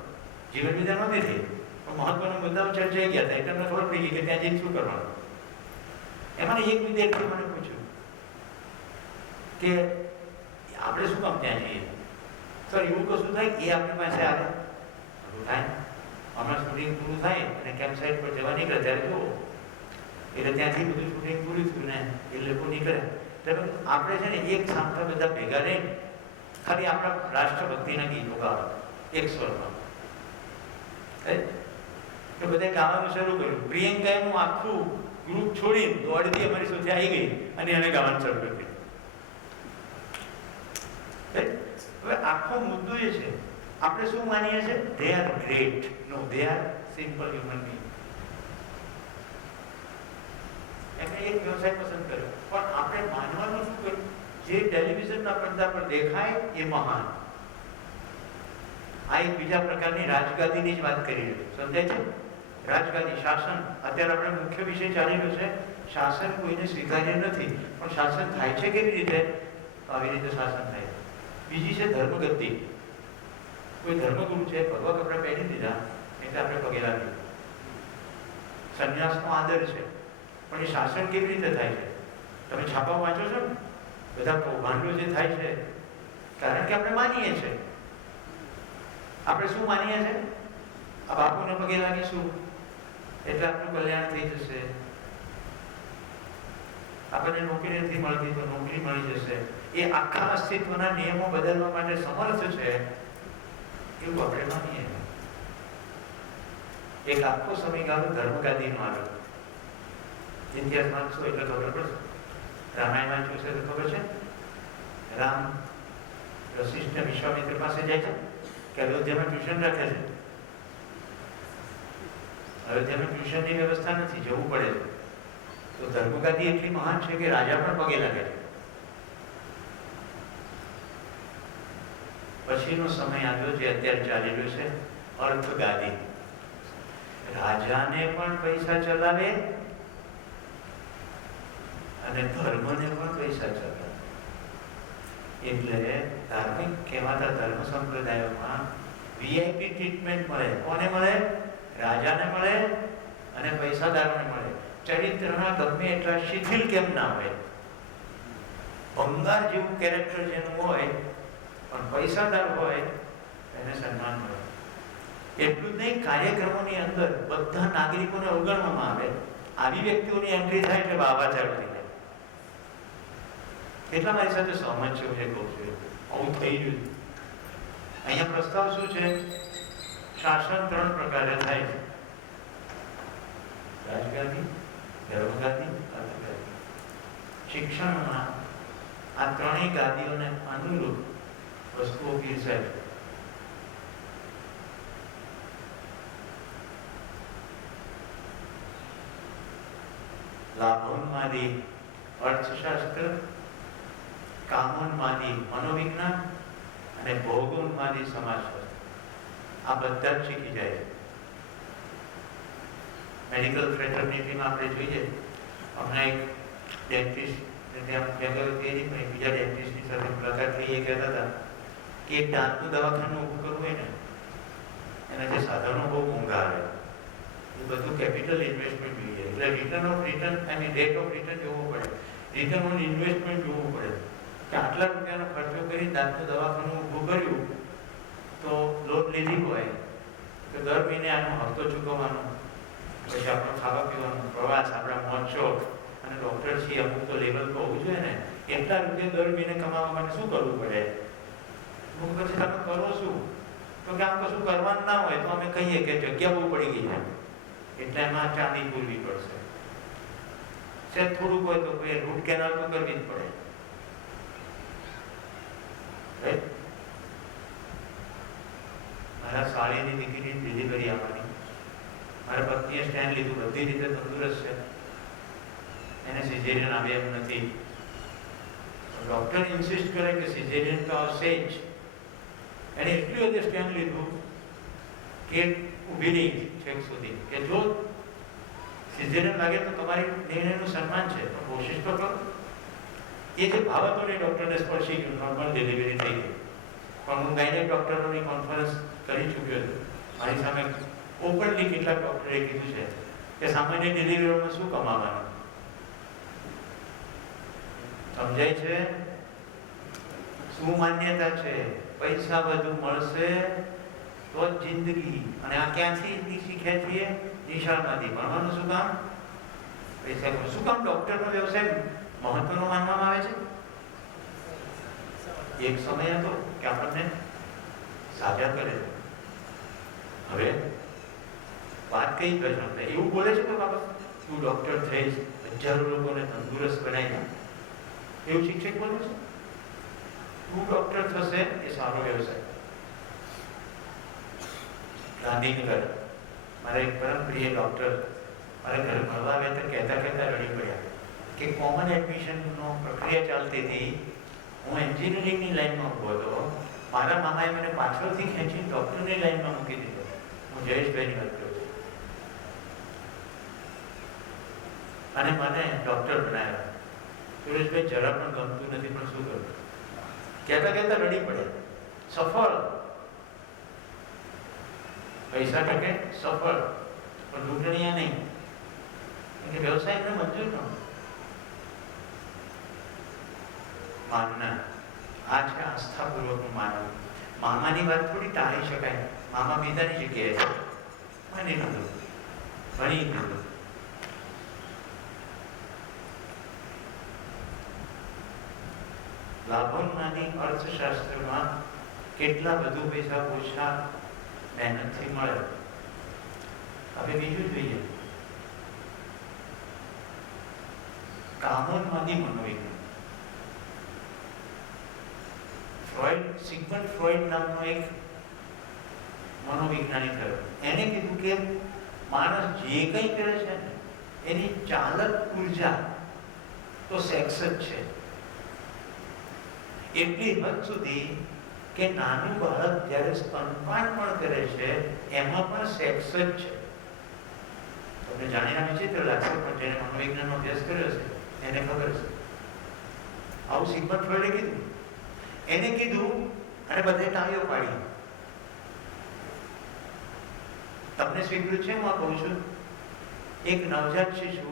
જીવન વિદ્યા નહોતી થઈ, પણ મહત્વના મુદ્દાઓ ચર્ચાઈ ગયા હતા. એટલે અમને ખબર પડી ગઈ કે ત્યાં જઈને શું કરવાનું. એમાં એક વિદ્યાર્થીએ મને પૂછ્યું કે આપણે શું કામ ત્યાં જઈએ? સર એવું કશું થાય એ આપણી પાસે આવે થાય, હમણાં શૂટિંગ પૂરું થાય અને કેમ્પ સાઇટ પર જવા નીકળે ત્યારે જુઓ. એટલે ત્યાંથી બધું શૂટિંગ પૂરું થયું ને એ લોકો નીકળે એટલે આપણે છે ને એક સામટા બધા ભેગા રહીને ખાલી આપણા રાષ્ટ્રભક્તિના ગીતો ગાવા એક સ્વરમાં. તો બધા ગાવાનું શરૂ કર્યું. પ્રિયંકાનું આખું ગ્રુપ છોડીને દોડતી અમારી સાથે આવી ગઈ અને એને ગાવાનું શરૂ કર્યું. હવે આખો મુદ્દો એ છે, આપણે શું માનીએ છીએ? They are great. No, they are simple human being. એમને એક વ્યવસાય પસંદ કર્યો, પણ આપણે માનવાનું શું કર્યું? જે ટેલિવિઝનના પડદા પર દેખાય એ મહાન. આ એક બીજા પ્રકારની રાજગાદીની જ વાત કરી રહ્યો. સમજાય છે? રાજગાદી, શાસન. અત્યારે આપણે મુખ્ય વિષય ચાલી રહ્યો છે શાસન કોઈને સ્વીકાર્ય નથી, પણ શાસન થાય છે કેવી રીતે? આવી રીતે શાસન થાય. બીજી છે ધર્મગતિ. કોઈ ધર્મગુરુ છે, ભગવા કપડા પહેરી દીધા એટલે આપણે પગે લાગ્યું. સંન્યાસનો આદર છે, પણ એ શાસન કેવી રીતે થાય છે? તમે છાપા વાંચો છો ને, બધા કૌભાંડો જે થાય છે કારણ કે આપણે માનીએ છીએ. આપણે શું માનીએ છીએ? આ બાપુને પગે લાગીશું એટલે આપણું કલ્યાણ થઈ જશે, આપણને નોકરી નથી મળતી તો નોકરી મળી જશે. એ આખા અસ્તિત્વના નિયમો બદલવા માટે સમર્થ છે એવું આપણે માનીએ. એક આખો સમયગાળો ધર્મગાદીનો આવ્યો. ઇતિહાસ વાંચશો એટલે ખબર પડશે. રામાયણ વાંચ્યું છે તો ખબર છે. રામ વશિષ્ઠ વિશ્વામિત્ર પાસે જાય છે કે અયોધ્યામાં ટ્યુશન રાખે છે. અયોધ્યામાં ટ્યુશનની વ્યવસ્થા નથી, જવું પડે છે. તો ધર્મગાદી એટલી મહાન છે કે રાજા પણ પગે લાગે છે. પછીનો સમય આવ્યો જે અત્યારે ચાલી રહ્યો છે, અર્થગાદી. રાજાને પણ પૈસા ચલાવે અને ધર્મને પણ પૈસા ચલાવે. એટલે ધાર્મિક કહેવાતા ધર્મ સંપ્રદાયોમાં વીઆઈપી ટ્રીટમેન્ટ મળે. કોને મળે? રાજાને મળે અને પૈસાદારોને મળે. ચરિત્રના ગમે એટલા શિથિલ કેમ ના હોય, ભંગાર જેવું કેરેક્ટર જેનું હોય પણ પૈસાદાર હોય એને સન્માન મળે. એટલું જ નહીં, કાર્યક્રમોની અંદર બધા નાગરિકોને અવગણવામાં આવે. આવી વ્યક્તિઓની એન્ટ્રી થાય એટલે બાબાચાર થઈ જાય. કેટલા મારી સાથે સહમત છે? હું કહું છું આવું થઈ ગયું. અહીંયા પ્રસ્તાવ શું છે? શાસન 3 પ્રકારે થાય છે: રાજગાદી, ધર્મગાદી, અર્થગાદી. શિક્ષણમાં આ ત્રણેય ગાદીઓને અનુરૂપ વસ્તુઓ પીરસાય છે. લાભોન્માદી અર્થશાસ્ત્ર, કામોન્માદી મનોવિજ્ઞાન અને ભોગોન્માદી સમાજશાસ્ત્ર. આ બધા જ શીખી જાય છે. મેડિકલ ફ્રેટર્નિટીમાં આપણે જોઈએ, હમણાં એક ડેન્ટિસ્ટ બીજા ડેન્ટિસ્ટની સાથે મુલાકાત થઈ. એ કહેતા હતા કે એક દાંતનું દવાખાનું ઊભું કરવું હોય ને એના જે સાધનો બહુ મોંઘા આવે. એ બધું કેપિટલ ઇન્વેસ્ટમેન્ટ જોઈએ. એટલે રિટર્ન ઓફ રિટર્ન અને રેટ ઓફ રિટર્ન જોવું પડે, રિટર્ન ઓન ઇન્વેસ્ટમેન્ટ જોવું પડે કે આટલા રૂપિયાનો ખર્ચો કરી દાંતનું દવાખાનું ઊભું કર્યું તો લોન લીધી હોય તો દર મહિને આનો હપ્તો ચૂકવવાનો, પછી આપણો ખાવા પીવાનો, પ્રવાસ, આપણા મોજ શોખ અને ડૉક્ટર છીએ અમુક તો લેવલ તો હોવું જોઈએ ને. એટલા રૂપિયા દર મહિને કમાવા માટે શું કરવું પડે? હું પછી તમે કરો શું? તો કે આમ કશું કરવાનું ના હોય તો અમે કહીએ કે જગ્યા બહુ પડી ગઈ છે એટલે એમાં ચાંદી પૂરવી પડશે. છે થોડુંક હોય તો એ રૂટ કેનાલ તો કરવી જ પડે. મારા સાળીની દીકરીની ડિલિવરી આવવાની, મારા પત્નીએ સ્ટેન્ડ લીધું, બધી રીતે તંદુરસ્ત છે, એને સિઝેરિયન આવે એમ નથી. ડૉક્ટર ઇન્સિસ્ટ કરે કે સિઝેરિયન તો આવશે જ. એને એટલું બધું સ્ટેન્ડ લીધું કે ઊભી રહી છેક સુધી કે જો સિઝેરિયન લાગે તો તમારી નિર્ણયનું સન્માન છે તો કોશિશ તો કરો. એ જે ભાવ હતો ને ડૉક્ટરને સ્પર્શી ગયું, નોર્મલ ડિલિવરી થઈ ગઈ. પણ હું ગાયનેક ડૉક્ટરોની કોન્ફરન્સ કરી ચૂક્યો હતો. મારી સામે ઓપનલી કેટલાક ડૉક્ટરે કીધું છે કે સામાન્ય ડિલિવરીમાં શું કમાવાનું. સમજાય છે? શું માન્યતા છે? પૈસા વધુ મળશે તો જ જિંદગી. અને આ ક્યાંથી શીખ્યા છીએ? નિશાળમાંથી. ભણવાનું શું કામ? પૈસા. શું કામ ડૉક્ટરનો વ્યવસાય મહત્વનો માનવામાં આવે છે? એક સમય હતો કે આપણને સાજા કરે. હવે વાત કઈ કરે? એવું બોલે છે કે બાબા તું ડૉક્ટર થઈશ, હજારો લોકોને તંદુરસ્ત બનાવી, એવું શિક્ષક બોલે છે? તું ડૉક્ટર થશે એ સારો વ્યવસાય. ગાંધીનગર મારા એક પરમ પ્રિય ડૉક્ટર મારા ઘરે મળવા આવ્યા તો કહેતા રડી પડ્યા કે કોમન એડમિશનનો પ્રક્રિયા ચાલતી હતી. હું એન્જિનિયરિંગની લાઈનમાં ઊભો હતો. મારા મામાએ મને પાછળથી ખેંચી ડૉક્ટરની લાઈનમાં મૂકી દીધો. હું જયેશભાઈની વાત કરું છું. અને મને ડૉક્ટર બનાવ્યા. સુરેશભાઈ જરા પણ ગમતું નથી પણ શું કરું? કહેતા રડી પડે. સફળ, પૈસા ટકે સફળ, પણ લૂંટણીયા નહીં. વ્યવસાય એમને મંજૂર ન. માનના, આ છે આસ્થાપૂર્વકનું માનવું. મામાની વાત થોડી ટાળી શકાય. મામા પિતાની જગ્યાએ છે, માની લીધું, ભણી લીધું. લાભોન્માની અર્થશાસ્ત્રમાં કેટલા વધુ પૈસા ઓછા મહેનતથી મળે. હવે બીજું જોઈએ, કામોન્માની મનોવિજ્ઞાન. ફ્રોઈડ, સિગ્મન્ડ ફ્રોઈડ નામનો એક મનોવિજ્ઞાની થયો. એને કીધું કે માણસ જે કંઈ કરે છે એની ચાલક ઉર્જા તો સેક્સ જ છે. એટલી હદ સુધી કે નાનું બાળક જ્યારે સ્તનપાન પણ કરે છે એમાં પણ સેક્સ જ છે. તમને જાણીને વિચિત્ર લાગશે, પણ જેને મનોવિજ્ઞાનનો અભ્યાસ કર્યો છે એને ખબર છે. આવું સિગ્મન્ડ ફ્રોઈડે કીધું. એને કીધું અને બધાએ તાળીઓ પાડી. તમને સ્વીકૃત છે, હું કહું છું, એક નવજાત શિશુ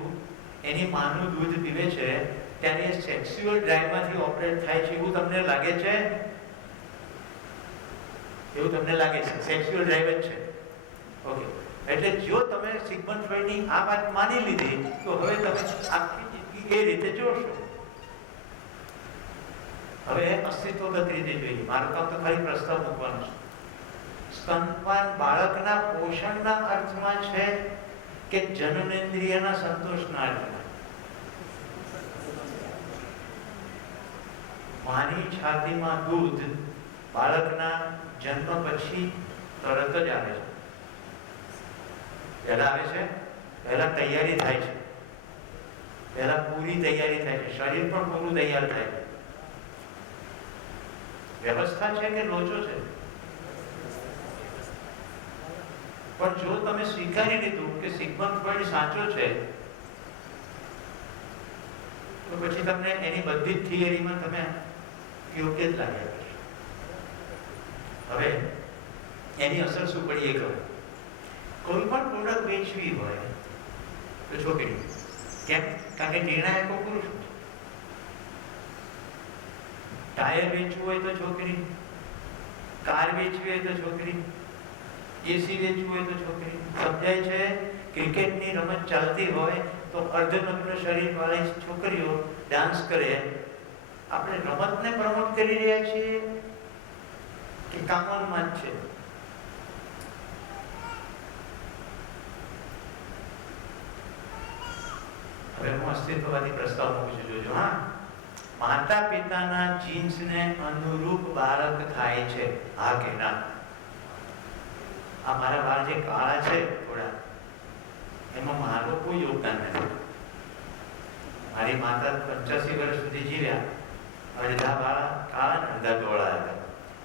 એની માનું દૂધ પીવે છે ત્યારે એ સેક્સ્યુઅલ ડ્રાઈવમાંથી ઓપરેટ થાય છે એવું તમને લાગે છે? એવું તમને લાગે છે? સેક્સ્યુઅલ ડ્રાઈવ જ છે. ઓકે, એટલે જો તમે સિગ્મન્ડ ફ્રોઈડની આ વાત માની લીધી તો હવે તમે આખી જિંદગી એ રીતે જોશો. હવે અસ્તિત્વગત રીતે જોઈએ. મારું કામ તો ખાલી પ્રસ્તાવ મૂકવાનો છે. સ્તનપાન બાળકના પોષણના અર્થમાં છે કે જનનેન્દ્રિયના સંતોષના અર્થમાં? માની છાતીમાં દૂધ બાળકના જન્મ પછી તરત જ આવે છે. પહેલા આવે છે, પહેલા તૈયારી થાય છે, પહેલા પૂરી તૈયારી થાય છે, શરીર પણ પૂરું તૈયાર થાય છે. વ્યવસ્થા છે કે લોચો છે? પણ જો તમે સ્વીકારી લીધું કે સિગ્મન્ડ ફ્રોઈડ સાચો છે તો પછી તમને એની બધી જ થિયરીમાં તમે યોગ્ય જ લાગ્યા કરશો. હવે એની અસર શું પડી એ કહું. કોઈ પણ પ્રોડક્ટ વેચવી હોય તો છોકરી, કેમ? કારણ કે નિર્ણાયકો પુરુષ. ટાયર વેચવું હોય તો છોકરી, કાર વેચવી હોય તો છોકરી, એસી વેચવું હોય તો છોકરી. સમજાય છે? ક્રિકેટની રમત ચાલતી હોય તો અર્ધનગ્ન શરીર વાળી છોકરીઓ ડાન્સ કરે. આપણે રમતને પ્રમોટ કરી રહ્યા છીએ કે કામમાં જ છે? હવે હું અસ્તિત્વવાદી પ્રસ્તાવ મૂકું છું, જોજો. હા, માતા પિતાના જીન્સને અનુરૂપ બાળક થાય છે, હા કે ના? આ મારા વાળ જે કાળા છે થોડા, એમાં મારું કોઈ યોગદાન નથી. મારી માતા 85 વર્ષ સુધી જીવ્યા, અડધા વાળ કાળા ને અડધા ધોળા હતા.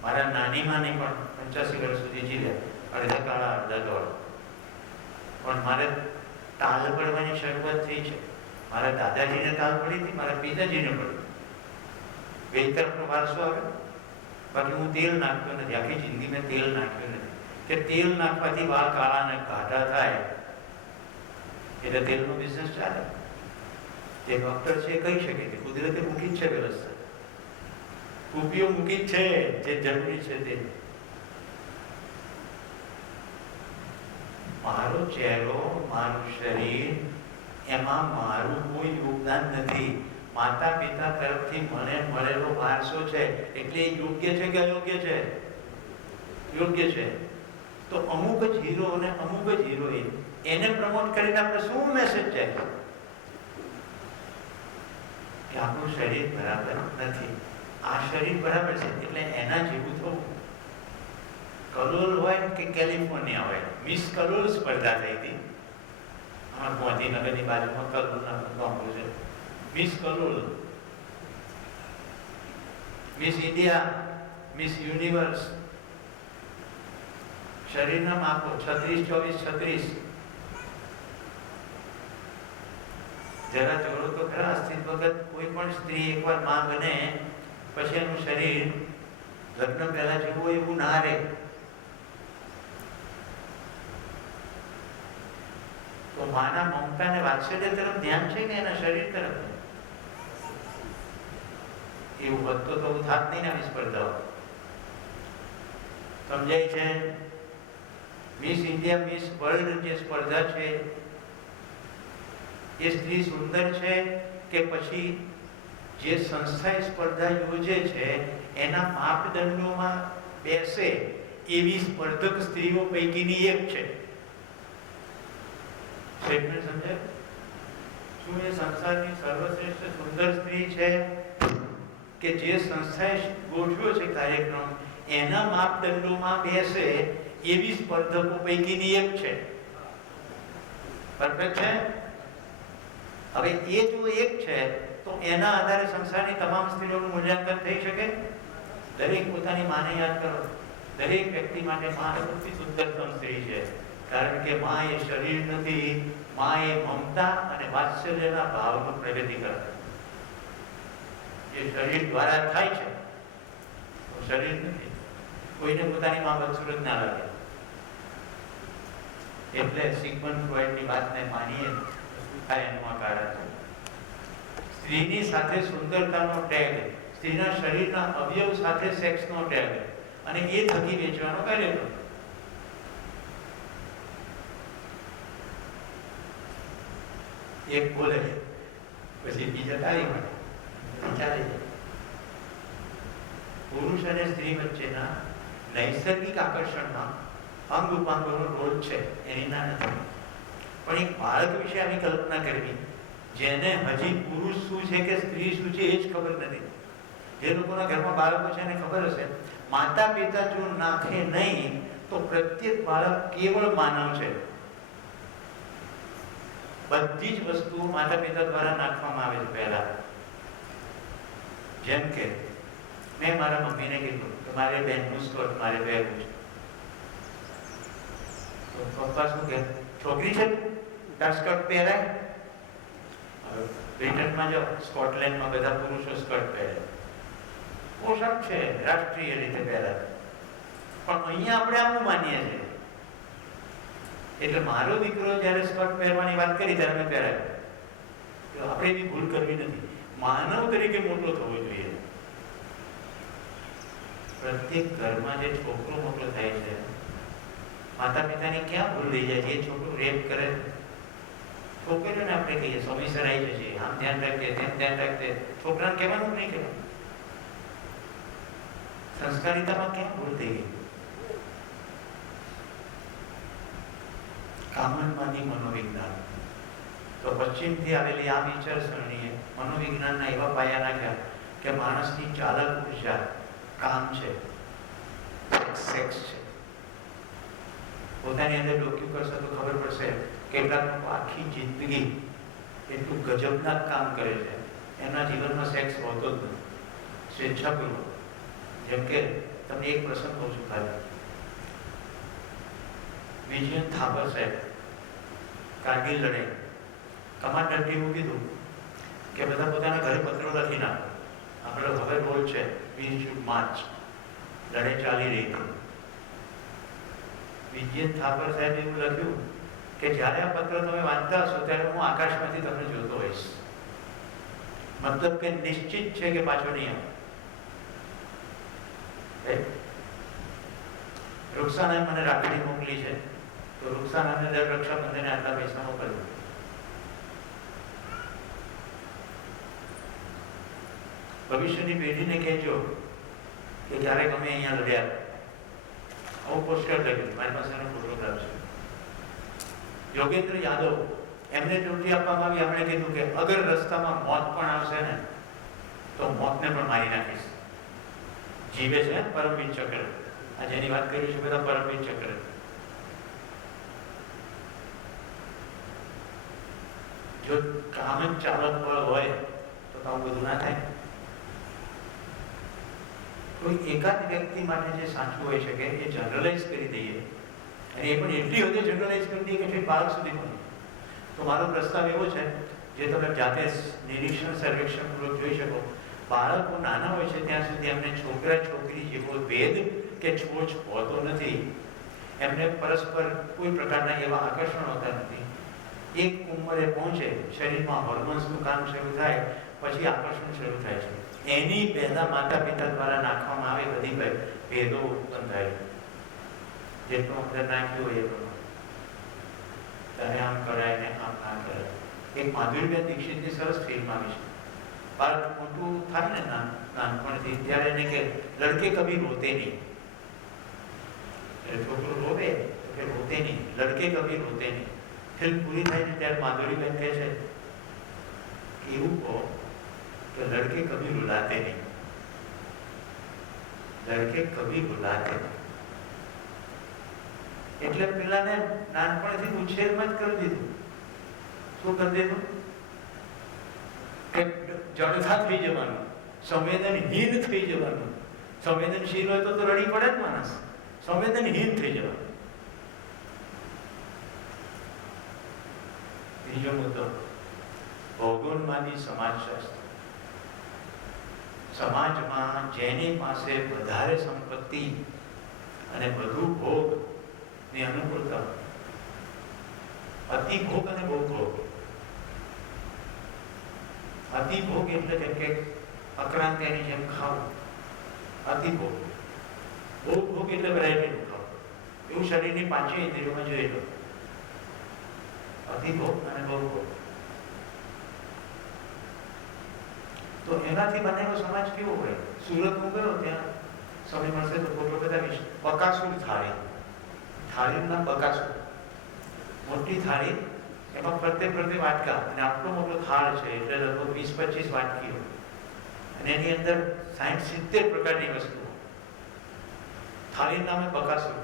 મારા નાની માની પણ 85 વર્ષ સુધી જીવ્યા, અડધા કાળા અડધા ધોળા. પણ મારે તાલ પડવાની શરૂઆત થઈ છે. મારા દાદાજીને તાલ પડી હતી, મારા પિતાજીને પડી. બે તરફનો વારસો આવે. બાકી હું તેલ નાખતો નથી, આખી જિંદગી મેં તેલ નાખ્યું નથી. કે તેલ નાખવાથી વાળ કાળા ને ઘાટા થાય એટલે તેલનો બિઝનેસ ચાલે. જે ડોક્ટર છે કહી શકે કે કુદરતે મૂકી જ છે વ્યવસ્થા, કુપીઓ મૂકી જ છે, જે જરૂરી છે તે. મારો ચહેરો, મારું શરીર, એમાં મારું કોઈ યોગદાન નથી. માતા પિતા તરફથી મને મળેલો વારસો છે, એટલે યોગ્ય છે કે અયોગ્ય છે? યોગ્ય છે. તો અમુક જ હીરો અને અમુક જ હિરોઈન એને પ્રમોટ કરીને આપણે શું મેસેજ જાય કે આપણું શરીર બરાબર નથી, આ શરીર બરાબર છે એટલે એના જેવું થવું. કલોલ હોય કે કેલિફોર્નિયા હોય, મિસ કલોલ સ્પર્ધા થઈ હતી. ગાંધીનગરની બાજુમાં કલોલના ગામ છે. Miss Kalol, miss India, miss universe. શરીરના માપો 36, 24, 36. જરા જોડો તો ખરા. અસ્તિત્વગત કોઈ પણ સ્ત્રી એકવાર માં બને પછી એનું શરીર લગ્ન પહેલા જેવું એવું ના રહે. તો માના મમતા ને વાત્સલ્ય તરફ ધ્યાન છે કે એના શરીર તરફ? એવું વધતો તો થાત નહીં ને આવી સ્પર્ધાઓ. સમજાય છે? મિસ ઇન્ડિયા મિસ વર્લ્ડ જે સ્પર્ધા છે એ સ્ત્રી સુંદર છે કે પછી જે સંસ્થા સ્પર્ધા યોજે છે એના માપદંડોમાં બેસે એવી સ્પર્ધક સ્ત્રીઓ પૈકીની એક છે. સ્ટેટમેન્ટ સમજાય? શું એ સંસારની સર્વશ્રેષ્ઠ સુંદર સ્ત્રી છે કે જે સંસ્થાએ ગોઠવ્યો છે કાર્યક્રમ એના માપદંડોમાં બેસે એવી સ્પર્ધકો પૈકીની એક છે. પરફેક્ટ છે? હવે એ જો એક છે તો એના આધારે સંસારની તમામ સ્ત્રીઓનું મૂલ્યાંકન થઈ શકે? દરેક પોતાની માને યાદ કરો. દરેક વ્યક્તિ માટે માં સૌથી સુંદરતમ સ્ત્રી છે. કારણ કે માં એ શરીર નથી, માં એ મમતા અને વાત્સલ્યના ભાવનું પ્રગટીકરણ. જે શરીર દ્વારા થાય છે શરીર નથી. કોઈને પોતાની માં બદસુરત ના લાગે. એટલે સિગમન્ડ ફ્રોઈડની વાતને માનીએ થાય એનું આ કારણ છે. સ્ત્રીની સાથે સુંદરતાનો ટેગ, સ્ત્રીના શરીરના અવયવ સાથે સેક્સનો ટેગ અને એ થકી વેચવાનો કાર્યક્રમ. એક બોલે પછી બીજા તારી માટે ચાલે. પુરુષ અને સ્ત્રી વચ્ચેના નૈસર્ગિક આકર્ષણમાં અંગ ઉપાંગોનો રોલ છે, એની ના નથી. પણ એક બાળક વિશે આવી કલ્પના કરવી જેને હજી પુરુષ શું છે કે સ્ત્રી શું છે એ જ ખબર નથી. જે લોકોના ઘરમાં બાળકો છે એને ખબર હશે, માતા પિતા જો નાખે નહીં તો પ્રત્યેક બાળક કેવળ માનવ છે. બધી જ વસ્તુઓ માતા પિતા દ્વારા નાખવામાં આવે છે પહેલા. જેમ કે મેં મારા મમ્મીને કીધું કે મારે બેનનું સ્કર્ટ મારે પહેરવું છે, તો પપ્પા શું કહે, છોકરી છે તાર સ્કર્ટ પહેરાય? બ્રિટનમાં જાઓ, સ્કોટલેન્ડમાં બધા પુરુષો સ્કર્ટ પહેરે, પોશાક છે રાષ્ટ્રીય રીતે પહેરાય. પણ અહીંયા આપણે આવું માનીએ છીએ. એટલે મારો દીકરો જ્યારે સ્કર્ટ પહેરવાની વાત કરી ત્યારે મેં પહેરાય. આપણે એવી ભૂલ કરવી નથી. માનવ તરીકે મોટો થવો જોઈએ. પ્રત્યેક ઘરમાં જે છોકરો મોટો થાય છે, માતા પિતાની ક્યાં ભૂલ રહી જાય છે? એ છોકરું રેપ કરે, છોકરીઓને આપણે કહીએ સમયસર આવી જશે, આમ ધ્યાન રાખજે, તેમ ધ્યાન રાખજે. છોકરાને કહેવાનું નહીં કહેવાનું. સંસ્કારિતામાં ક્યાં ભૂલ થઈ ગઈ? કામનમાંની મનોવિજ્ઞાન તો પશ્ચિમથી આવેલી આ વિચારસરણીએ મનોવિજ્ઞાનના એવા પાયા નાખ્યા કે માણસની ચાલક ઉર્જા કામ છે, સેક્સ છે. પોતાની અંદર ડોક્યુ કરશો તો ખબર પડશે કેટલાક લોકો આખી જિંદગી એટલું ગજબના કામ કરે છે, એના જીવનમાં સેક્સ હોતો જ નથી, સ્વેચ્છાપૂર્વક. જેમ કે તમને એક પ્રસંગ કહું છું ખાલી. વિજય થાપર સાહેબ કારગિલ લડાઈ કમાન્ડન્ટે એવું કીધું કે બધા પોતાના ઘરે પત્રો લખી નાખો, આપણો હવે રોલ છે વી શુડ માર્ચ. લડાઈ ચાલી રહી હતી. વિજય થાપર સાહેબ એવું લખ્યું કે જ્યારે આ પત્ર તમે વાંચતા હશો ત્યારે હું આકાશમાંથી તમને જોતો હોઈશ. મતલબ કે નિશ્ચિત છે કે પાછો નહીં આવે. રૂકસાનાએ મને રાખડી મોકલી છે તો રૂકસાનાને દર રક્ષાબંધને આટલા પૈસા મોકલવું. ભવિષ્યની પેઢીને કહેજો કે ક્યારેક અમે અહીંયા લડ્યા. આવું પોસ્ટર લખ્યું, મારી પાસે એનો ફોટોગ્રાફ છે. યોગેન્દ્ર યાદવ, એમને ચૂંટણી આપવામાં આવી, એમણે કીધું કે અગર રસ્તામાં મોત પણ આવશે ને તો મોતને પણ મારી નાખીશ. જીવે છે પરમવીર ચક્ર. આ જેની વાત કરી છે બધા પરમવીર ચક્ર. જો કામ જ ચાલક હોય તો આવું બધું ના થાય. કોઈ એકાદ વ્યક્તિ માટે જે સાચું હોય શકે એ જનરલાઇઝ કરી દઈએ, અને એ પણ એટલી હદે જનરલાઇઝ કરી દઈએ કે બાળક સુધી પણ. તો મારો પ્રસ્તાવ એવો છે, જે તમે જાતે નિરીક્ષણ સર્વેક્ષણ પૂર્વક જોઈ શકો. બાળકો નાના હોય છે ત્યાં સુધી એમને છોકરા છોકરી જેવો ભેદ કે છોછ હોતો નથી. એમને પરસ્પર કોઈ પ્રકારના એવા આકર્ષણ હોતા નથી. એક ઉંમરે પહોંચે, શરીરમાં હોર્મોન્સનું કામ શરૂ થાય, પછી આકર્ષણ શરૂ થાય છે. એની પહેલા માતા પિતા દ્વારા નાખવામાં આવે બધી ભેદો ઉત્પન્ન થાય. જેટલું અંદર નાખ્યું હોય એ પ્રમાણે તને આમ કરાય ને આમ ના કરાય. એક માધુરીબેન દીક્ષિતની સરસ ફિલ્મ આવી છે. બાળક મોટું થાય ને નાનપણથી ત્યારે એને કે લડકે કભી રોતે નહીં. છોકરો રોવે કે રોતે નહીં, લડકે કભી રોતે નહીં. ફિલ્મ પૂરી થાય છે ત્યારે માધુરીબેન કહે છે એવું કહો કે લડકે કભી રૂલાતે નહીં, લડકે કભી રૂલાતે નહીં. એટલે પેલાને નાનપણથી ઉછેરમાં જ કરી દીધું. શું કરી દીધું કે જડતા થઈ જવાનું, સંવેદનહીન થઈ જવાનું. સંવેદનશીલ હોય તો રડી પડે જ માણસ. સંવેદનહીન થઈ જવાનું. ત્રીજો મુદ્દો ભૌગોલમાંથી સમાજશાસ્ત્ર. સમાજમાં જેની પાસે વધારે સંપત્તિ અને વધુ ભોગ ની અનુકૂળતા, અતિ ભોગ અને બહુ ભોગ. અતિ ભોગ એટલે જેમ કે અક્રાંતિની જેમ ખાવું, અતિ ભોગ. બહુ ભોગ એટલે વેરાયટીનું ખાવું. એવું શરીરની પાંચે ઇન્દ્રિયોમાં જોઈ લો. અતિ ભોગ અને બહુ ભોગ. તો એનાથી બનેલો સમાજ કેવો હોય? સુરત હું ગયો ત્યાં, સમય મળશે તો ફોટો બતાવીશ. બકાસુર થાળી, થાળીનું નામ બકાસુર. મોટી થાળી, એમાં ફરતે ફરતે વાટકા, અને આટલો મોટો થાળ છે એટલે લગભગ 20-25 વાટકીઓ, અને એની અંદર 60-70 પ્રકારની વસ્તુઓ. થાળીનું નામ બકાસુર.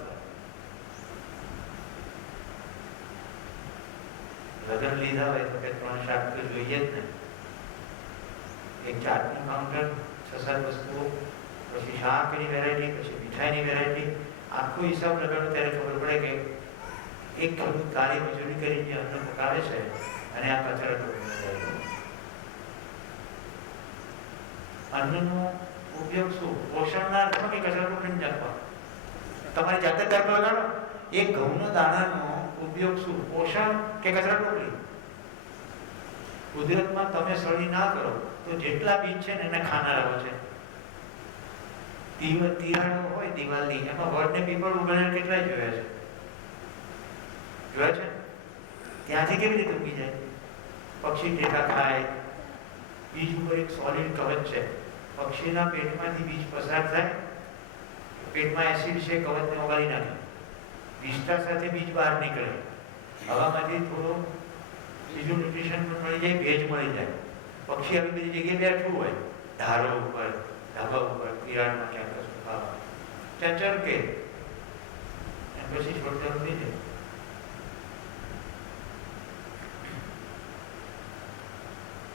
લગ્ન લીધા હોય તો કે 3 શાક તો જોઈએ જ ને. એક ચાટનું કાઉન્ટર, 6-7 વસ્તુઓ, પછી શાકની વેરાયટી, પછી મીઠાઈની વેરાયટી. આખો હિસાબ લગાડો ત્યારે ખબર પડે કે એક ખેડૂત કાળી મજૂરી કરીને અન્ન પકાવે છે અને આ કચરા ટોપલીમાં જાય. અન્નનો ઉપયોગ શું? પોષણના અર્થમાં કે કચરા ટોપલીને નાખવા? તમારી જાતે તર્ક લગાડો. એક ઘઉંનો દાણાનો ઉપયોગ શું? પોષણ કે કચરા ટોપલી? કુદરતમાં તમે સળી ના કરો તો જેટલા બીજ છે ને એને ખાનારાઓ છે. તિરાડો હોય દિવાલની, એમાં વડ ને પીપળ ઉગાડેલા કેટલાય જોયા છે. જોયા છે? ત્યાંથી કેવી રીતે ઉગી જાય? પક્ષી ટેકા ખાય. બીજ ઉપર એક સોલિડ કવચ છે. પક્ષીના પેટમાંથી બીજ પસાર થાય, પેટમાં એસિડ છે, કવચને ઓગાળી નાખે. વિસ્તાર સાથે બીજ બહાર નીકળે. હવામાંથી થોડું બીજું ન્યુટ્રિશન પણ મળી જાય, ભેજ મળી જાય. પક્ષી આવી બધી જગ્યાએ બેઠું હોય, ધારો ઉપર, ધાબા ઉપર, તિરાડમાં ક્યાંક કશું ખાવા, ચંચળ કે પછી છોડતા થઈ જાય.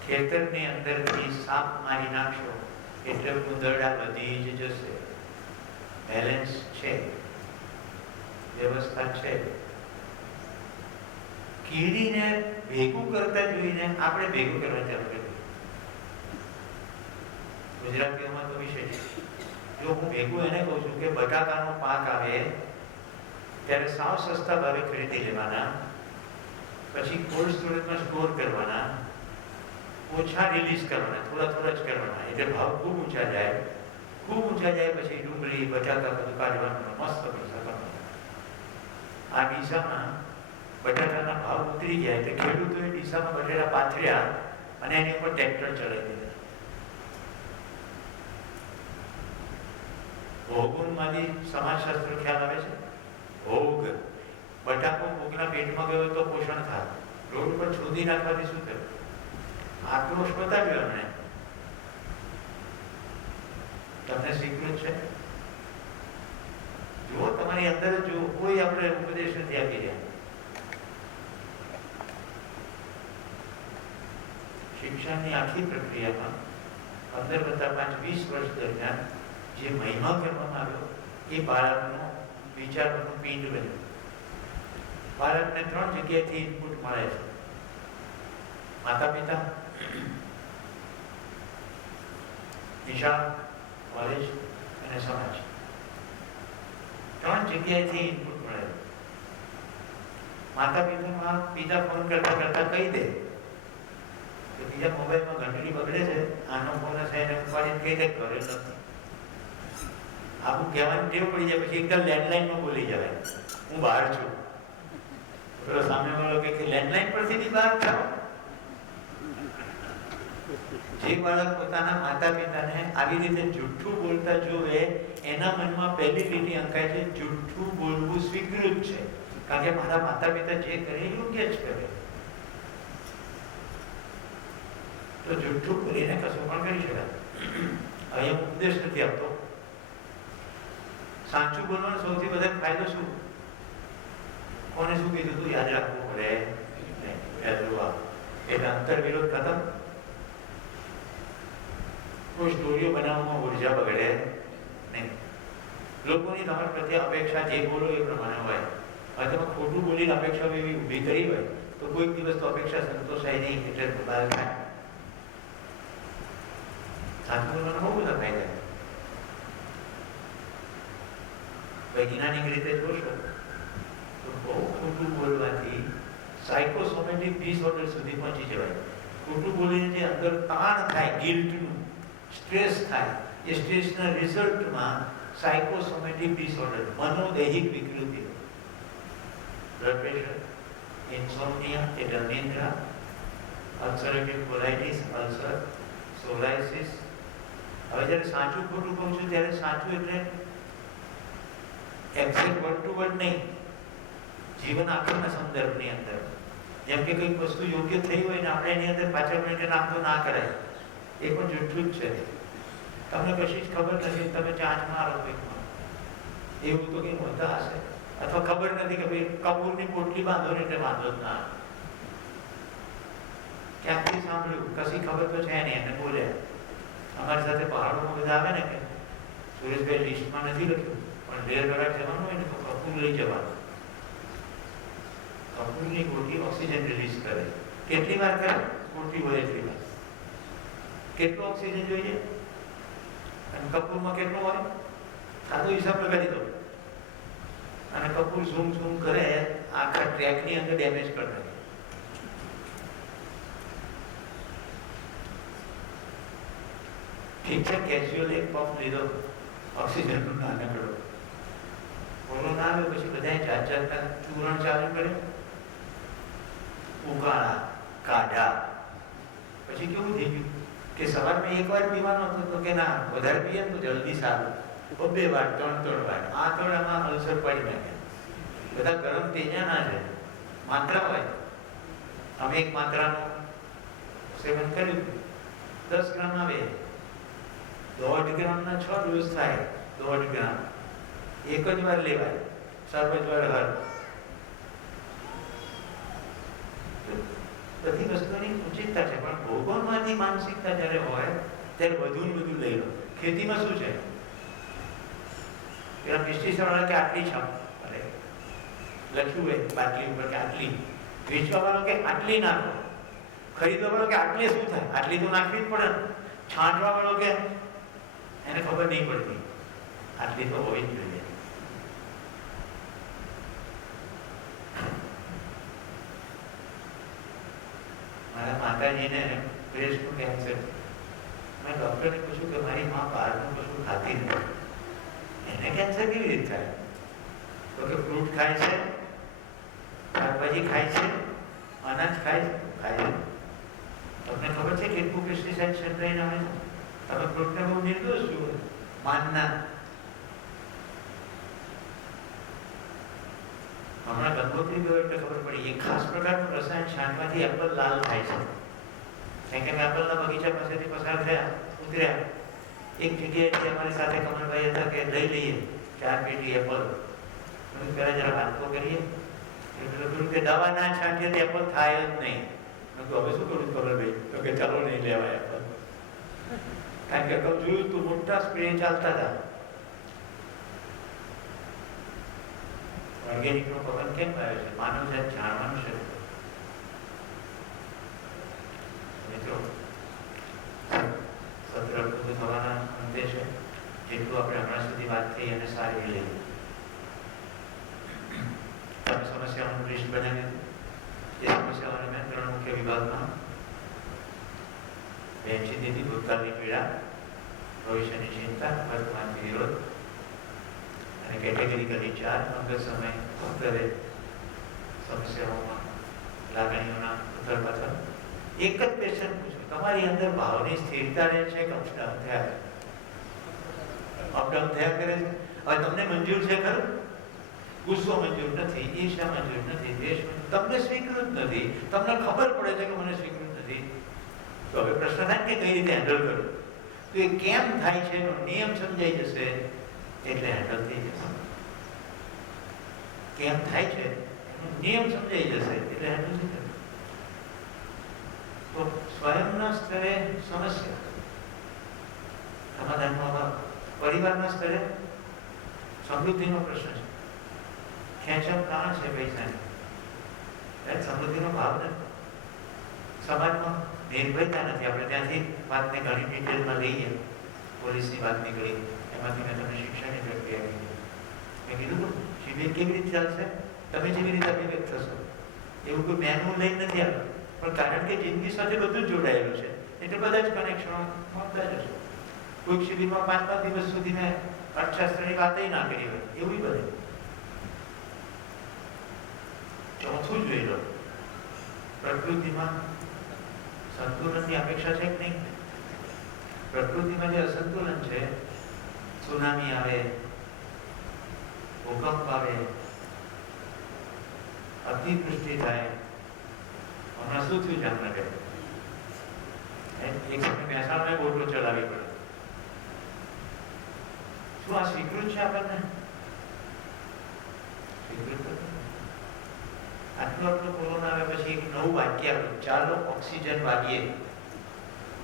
ખેતરની અંદરથી સાપ મારી નાખશો એટલે ઉંદરડા વધી જ જશે. બેલેન્સ છે, વ્યવસ્થા છે. કીડીને ભેગું કરતા જોઈને આપણે ભેગું કરવા ચાલુ કર્યું. ગુજરાતીઓમાં તો વિશેષ. જો હું ભેગું એને કહું છું કે બટાકાનો પાક આવે ત્યારે સાવ સસ્તા ભાવે ખરીદી લેવાના, પછી કોલ્ડ સ્ટોરેજમાં સ્ટોર કરવાના, ઓછા રિલીઝ કરવાના, થોડા જ કરવાના, એટલે ભાવ ખૂબ ઊંચા જાય. ખૂબ ઊંચા જાય પછી ડુંગળી, બટાકા બધું કાઢવાનું, મસ્ત પૈસા કરવાના. આ દિશામાં બટાકાના ભાવ ઉતરી ગયા એટલે ખેડૂતોએ દિશામાં બટેટા પાથર્યા અને એની ઉપર ટ્રેક્ટર ચલાવી દીધા. ભોગોળમાંથી સમાજશાસ્ત્ર ખ્યાલ આવે છે. ભોગ, બટાકો ભોગના પેટમાં ગયો તો પોષણ થાય. રોડ ઉપર છોડી નાખવાથી શું થયું? આક્રોશ બતાવ્યો એમણે. તમને સ્વીકૃત છે? જો તમારી અંદર જો કોઈ આપણે ઉપદેશ નથી આપી રહ્યા. શિક્ષણની આખી પ્રક્રિયામાં 15-5-20 વર્ષ દરમિયાન જે મહિમા કરવામાં આવ્યો એ બાળકનો વિચારવાનું પિંડ બન્યું. બાળકને 3 જગ્યાએથી ઇનપુટ મળે છે. માતા પિતા, નિશાળ, કોલેજ અને સમાજ. 3 જગ્યાએથી ઇનપુટ મળે. માતા પિતા ફોન કરતા કહી દે કે બીજા મોબાઈલમાં ઘંટડી બગડે છે, આનો ફોન હશે એને ઉપાડીને કઈ કંઈક કરે નથી. આવું કહેવાની ટેવ પડી જાય પછી એકદમ લેન્ડલાઈનમાં બોલી જવાય, હું બહાર છું. પેલો સામેવાળો કે લેન્ડલાઈન પરથી બી બહાર થાવ. જે બાળક પોતાના માતા પિતાને આવી રીતે જૂઠું બોલતા જોવે એના મનમાં પહેલી લીટી અંકાય છે, જૂઠું બોલવું સ્વીકૃત છે, કારણ કે મારા માતા પિતા જે કરે યોગ્ય જ કરે. તો જૂઠું બોલીને કશું પણ કરી શકાય. અહીંયા ઉપદેશ નથી આપતો. સાચું બોલવાનો સૌથી વધારે ફાયદો શું? કોને શું કીધું તું યાદ રાખવું પડે. એટલે અંતર વિરોધ ખતમ. કોઈ સ્ટોરીઓ બનાવવામાં ઉર્જા બગડે નહીં. લોકોની તમારા પ્રત્યે અપેક્ષા જે બોલો એ પ્રમાણે હોય. હવે તમે ખોટું બોલીને અપેક્ષા એવી ઊભી કરી હોય તો કોઈક દિવસ તો અપેક્ષા સંતોષાય નહીં, એટલે બહાર થાય. સાચું બોલવાના બહુ બધા ફાયદા. વૈજ્ઞાનિક રીતે જોશો તો બહુ ખોટું બોલવાથી સાયકોસોમેટિક ડિસઓર્ડર સુધી પહોંચી જવાય. ખોટું બોલીને જે અંદર તાણ થાય, ગિલ્ટનું સ્ટ્રેસ થાય, એ સ્ટ્રેસના રિઝલ્ટમાં સાયકોસોમેટિક ડિસઓર્ડર, મનોદૈહિક વિકૃતિ, બ્લડ પ્રેશર, ઇન્સોમ્નિયા એટલે અનિદ્રા, અલ્સરેટિવ કોલાઇટિસ અલ્સર, સોરાયસિસ. હવે જ્યારે સાચું ખોટું કહું છું ત્યારે સાચું એટલે એક્ઝેક્ટ વર્ડ ટુ વર્ડ નહીં, જીવન આખરના સંદર્ભની અંદર. જેમ કે કંઈક વસ્તુ યોગ્ય થઈ હોય ને આપણે એની અંદર પાછળ મિનિટે નામ તો ના કરાય, એ પણ જૂઠું જ છે. તમને કશી જ ખબર નથી, તમે ચાંચ મારો કંઈકમાં, એવું તો કંઈ હોતા હશે. અથવા ખબર નથી કે ભાઈ કપૂરની પોટલી બાંધો ને એટલે વાંધો જ ના. ક્યાંકથી સાંભળ્યું, કશી ખબર તો છે નહીં, એને બોલ્યા. અમારી સાથે પહાડોમાં બધા આવે ને કે સુરેશભાઈ લિસ્ટમાં નથી લખ્યું પણ રેલ દ્વારા જવાનું હોય ને તો કપૂર લઈ જવાનું. કપૂરની ગોટી ઓક્સિજન રિલીઝ કરે. કેટલી વાર કરે? ગોટી હોય એટલી વાર. કેટલો ઓક્સિજન જોઈએ અને કપૂરમાં કેટલો હોય? સાદો હિસાબ લગાડી દો. અને કપૂર ઝૂમ ઝૂમ કરે, આખા ટ્રેકની અંદર ડેમેજ કરી નાખે. ઠીક છે, કેઝ્યુઅલ એક પંપ લીધો ઓક્સિજનનો નાનકડો, કોરોના આવ્યો પછી બધાએ જાત જાતના ચૂરણ ચાલુ કરે, ઉકાળા, કાઢા. પછી કેવું થઈ ગયું કે સવારમાં એક વાર પીવાનો હતો તો કે ના વધારે પીએ તો જલ્દી સારું, 2 વાર 3 વાર. આંતરડામાં અલ્સર પડી નાખે. બધા ગરમ તેજા ના છે, માત્રા હોય. અમે એક માત્રાનું સેવન કર્યું, 10 ગ્રામ આવે, 1.5 ગ્રામના 6 ડોઝ થાય. 1.5 ગ્રામ એક જ વાર લેવાય, સર્વજ્વર હર. બધી વસ્તુની ઉચિતતા છે, પણ ભોગવવાની માનસિકતા જ્યારે હોય ત્યારે વધુ ને વધુ લઈ લો. ખેતીમાં શું છે, પેલા પેસ્ટિસાઇડ કે આટલી છાપ લખ્યું હોય બાટલી ઉપર કે આટલી, વેચવા વાળો કે આટલી નાખો, ખરીદવા વાળો કે આટલી શું થાય, આટલી તો નાખવી જ પડે. છાંટવા વાળો કે એને ખબર નહીં પડતી, આટલી તો હોવી જ જોઈએ. મારા માતાજીને બ્રેસ્ટનું કેન્સર. મેં ડૉક્ટરને પૂછ્યું કે મારી માં બહારનું કશું ખાતી નથી, એને કેન્સર કેવી રીતે થાય? તો કે ફ્રૂટ ખાય છે, શાકભાજી ખાય છે, અનાજ ખાય છે. તમને ખબર છે કેટલું પેસ્ટિસાઇડ છંટાઈને આવે છે? તમે ફ્રૂટને બહુ નિર્દોષ જુઓ, માનના. હમણાં ગંગોત્રી ગયો એટલે ખબર પડી, એક ખાસ પ્રકારનું રસાયણ છાંટવાથી એપલ લાલ થાય છે. કારણ કે મેં એપલના બગીચા પાસેથી પસાર થયા, ઉતર્યા, એક જગ્યાએથી અમારી સાથે કમલભાઈ હતા કે લઈ લઈએ 4 પેટી એપલ. પહેલાં જરા વાંચો કરીએ એટલે કે દવા ના છાંટીએ તો એપલ થાય જ નહીં. મેં કહ્યું હવે શું કરું કમલભાઈ? તો કે ચાલો નહીં લેવાય એપલ. કારણ કે જોયું તો મોટા સ્પ્રે ચાલતા હતા. ઓર્ગેનિકનો પવન કેમ આવ્યો છે? માનવ જાત જાણવાનું છે. મિત્રો, સત્ર પૂરું થવાના અંતે છે. જેટલું આપણે હમણાં સુધી વાત થઈ અને સારી લઈ, તમે સમસ્યાઓનું લિસ્ટ બનાવ્યું. એ સમસ્યાઓને મેં 3 મુખ્ય વિભાગમાં વહેંચી દીધી ભૂતકાળની પીડા, ભવિષ્યની ચિંતા, વર્તમાનથી વિરોધ અને કેટેગરીકલી 4 અંગત સમય અંતરે સમસ્યાઓમાં લાગણીઓના ઉથલપાથલ. એક જ ક્વેશ્ચન પૂછો, તમારી અંદર ભાવની સ્થિરતા રહે છે કે અપડાઉન થયા કરે? અપડાઉન થયા કરે છે. હવે તમને મંજૂર છે ખરું? ગુસ્સો મંજૂર નથી, ઈર્ષા મંજૂર નથી, દ્વેષ તમને સ્વીકૃત નથી, તમને ખબર પડે છે કે મને સ્વીકૃત નથી. તો હવે પ્રશ્ન થાય કે કઈ રીતે હેન્ડલ કરું? તો એ કેમ થાય છે એનો નિયમ સમજાઈ જશે એટલે હેન્ડલ થઈ જશે. કેમ થાય છે નિયમ સમજાઈ જશે એટલે હેન્ડલ થઈ જશે. તો સ્વયંના સ્તરે સમસ્યા સમાધાનમાં અભાવ, પરિવારના સ્તરે સમૃદ્ધિનો પ્રશ્ન છે, ખેંચમ તાણ છે પૈસાની, સમૃદ્ધિનો ભાવ નથી, સમાજમાં નિર્ભયતા નથી. આપણે ત્યાંથી વાતને ઘણી ડિટેલમાં લઈએ. પોલીસની વાત નીકળી, એમાંથી મેં તમને શિક્ષણની પ્રક્રિયા કીધી. મેં કીધું શિબિર કેવી રીતે ચાલશે, તમે જેવી રીતે અભિવ્યક્ત થશો એવું કોઈ મેનુ લઈને નથી આવ્યું, પણ કારણ કે જિંદગી સાથે બધું જ જોડાયેલું છે એટલે બધા જ કનેક્શનો મળતા જશે. કોઈક શિબિરમાં 5-5 દિવસ સુધી મેં અર્થશાસ્ત્રની વાત ના કરી હોય એવું બને. ચોથું જોઈ લો, પ્રકૃતિમાં સંતુલનની અપેક્ષા છે કે નહીં? પ્રકૃતિમાં જે અસંતુલન છે, સુનામી આવે, ભૂકંપ આવે, અતિવૃષ્ટિ થાય. હમણાં શું થયું જામનગર? એક સમય મહેસાણામાં બોટો ચલાવી પડે. શું આ સ્વીકૃત છે આપણને? સ્વીકૃત આટલું કોરોના આવે પછી એક નવું વાક્ય આવ્યું, ચાલો ઓક્સિજન વાગીએ.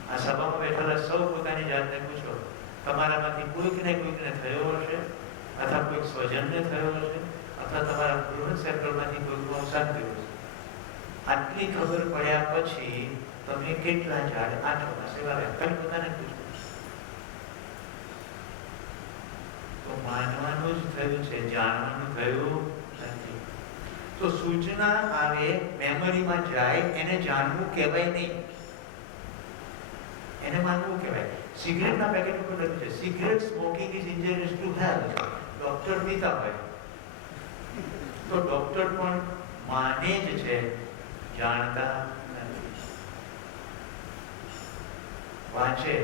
આ સભામાં બેઠેલા સૌ પોતાની જાતને પૂછો, તમારામાંથી કોઈકને થયો હશે, અથવા કોઈક સ્વજનને થયો હશે, અથવા તમારા ગૃહ સર્કલમાંથી કોઈકનું અવસાન થયું હશે. આટલી ખબર પડ્યા પછી તમે કેટલા ઝાડ આ ચોમાસે વાવ્યા? ખાલી પોતાને પૂછો. તો માનવાનું જ થયું છે, જાણવાનું થયું નથી. તો સૂચના આવે, મેમરીમાં જાય, એને જાણવું કહેવાય નહીં, એને માનવું કહેવાય. સિગરેટના પેકેટ ઉપર લખ્યું છે, cigarette smoking is injurious to health. Doctor પીતા હોય તો ડોક્ટર પણ માને જ છે, જાણતા નથી. વાંચે,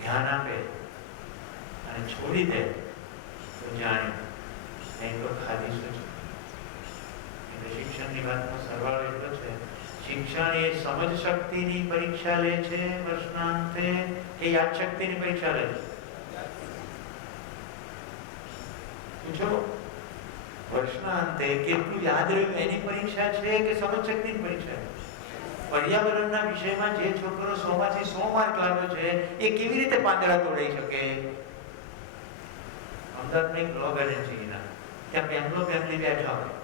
ધ્યાન આપે અને છોડી દે તો જાણે, નહીં તો ખાલી શું છે. એટલે શિક્ષણની વાતમાં સરવાળો એટલો છે, શિક્ષણ એ સમજ શક્તિની પરીક્ષા લે છે વર્ષના અંતે કે યાદ શક્તિની પરીક્ષા લે છે? પૂછો, વર્ષના અંતે કેટલું યાદ રહ્યું એની પરીક્ષા છે કે સમજ શક્તિની પરીક્ષા છે? પર્યાવરણના વિષયમાં જે છોકરો 100 માંથી 100 માર્ક લાવ્યો છે એ કેવી રીતે પાંદડા તોડાઈ શકે? અમદાવાદમાં એક લો ગેરંટીના ત્યાં બેંગ્લોર ફેમિલી બેઠા હોય,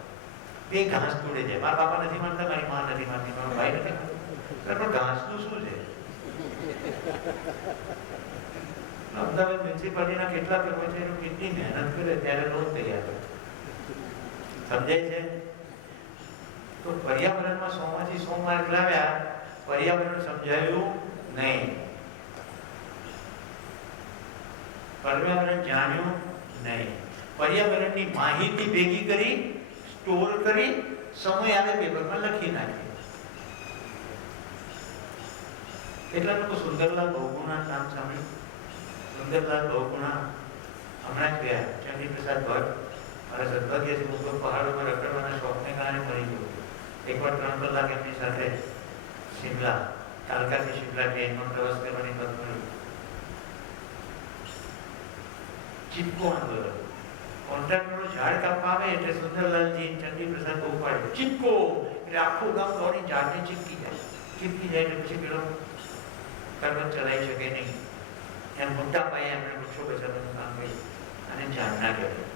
બે ઘાસ તોડે છે. મારા બાપા નથી માનતા, મારી માં નથી માનતી, મારો ભાઈ નથી માનતો, પણ ઘાસનું શું છે? અમદાવાદ મ્યુનિસિપાલિટીના કેટલા કર્મચારીઓ કેટલી મહેનત કરે ત્યારે લોન તૈયાર કરે. સમજાય છે? તો પર્યાવરણમાં 100 માંથી 100 માર્ક લાવ્યા, પર્યાવરણ સમજાયું નહીં, પર્યાવરણ જાણ્યું નહીં, પર્યાવરણની માહિતી ભેગી કરી, સ્ટોર કરી, સમય આવે પેપરમાં લખી નાખી. કેટલા લોકો સુંદરલાલ બહુગુણા નામ સાંભળ્યું? સુંદરલાલ બહુગુણા હમણાં જ ગયા, ચંડી પ્રસાદ ભટ્ટ. મારા સદભાગ્યથી હું તો પહાડોમાં રખડવાના શોખને કારણે મરી ગયો. એકવાર 3 કલાક એમની સાથે શિમલા, કાલકાથી શિમલા ટ્રેનમાં પ્રવાસ કરવાની તક મળી. ચીપકો આંદોલન, કોન્ટ્રાક્ટરો ઝાડ કાપવા આવે એટલે સુંદરલાલજી ચંડી પ્રસાદ બહુ પાડે, ચીપકો, એટલે આખું ગામ દોડી ઝાડને ચીપકી જાય. ચીપકી જાય એટલે પછી પેલો કરવત ચલાવી શકે નહીં. એમ મોટા પાયે એમણે વૃક્ષો બચાવવાનું કામ કર્યું અને ઝાડના કહેવાય.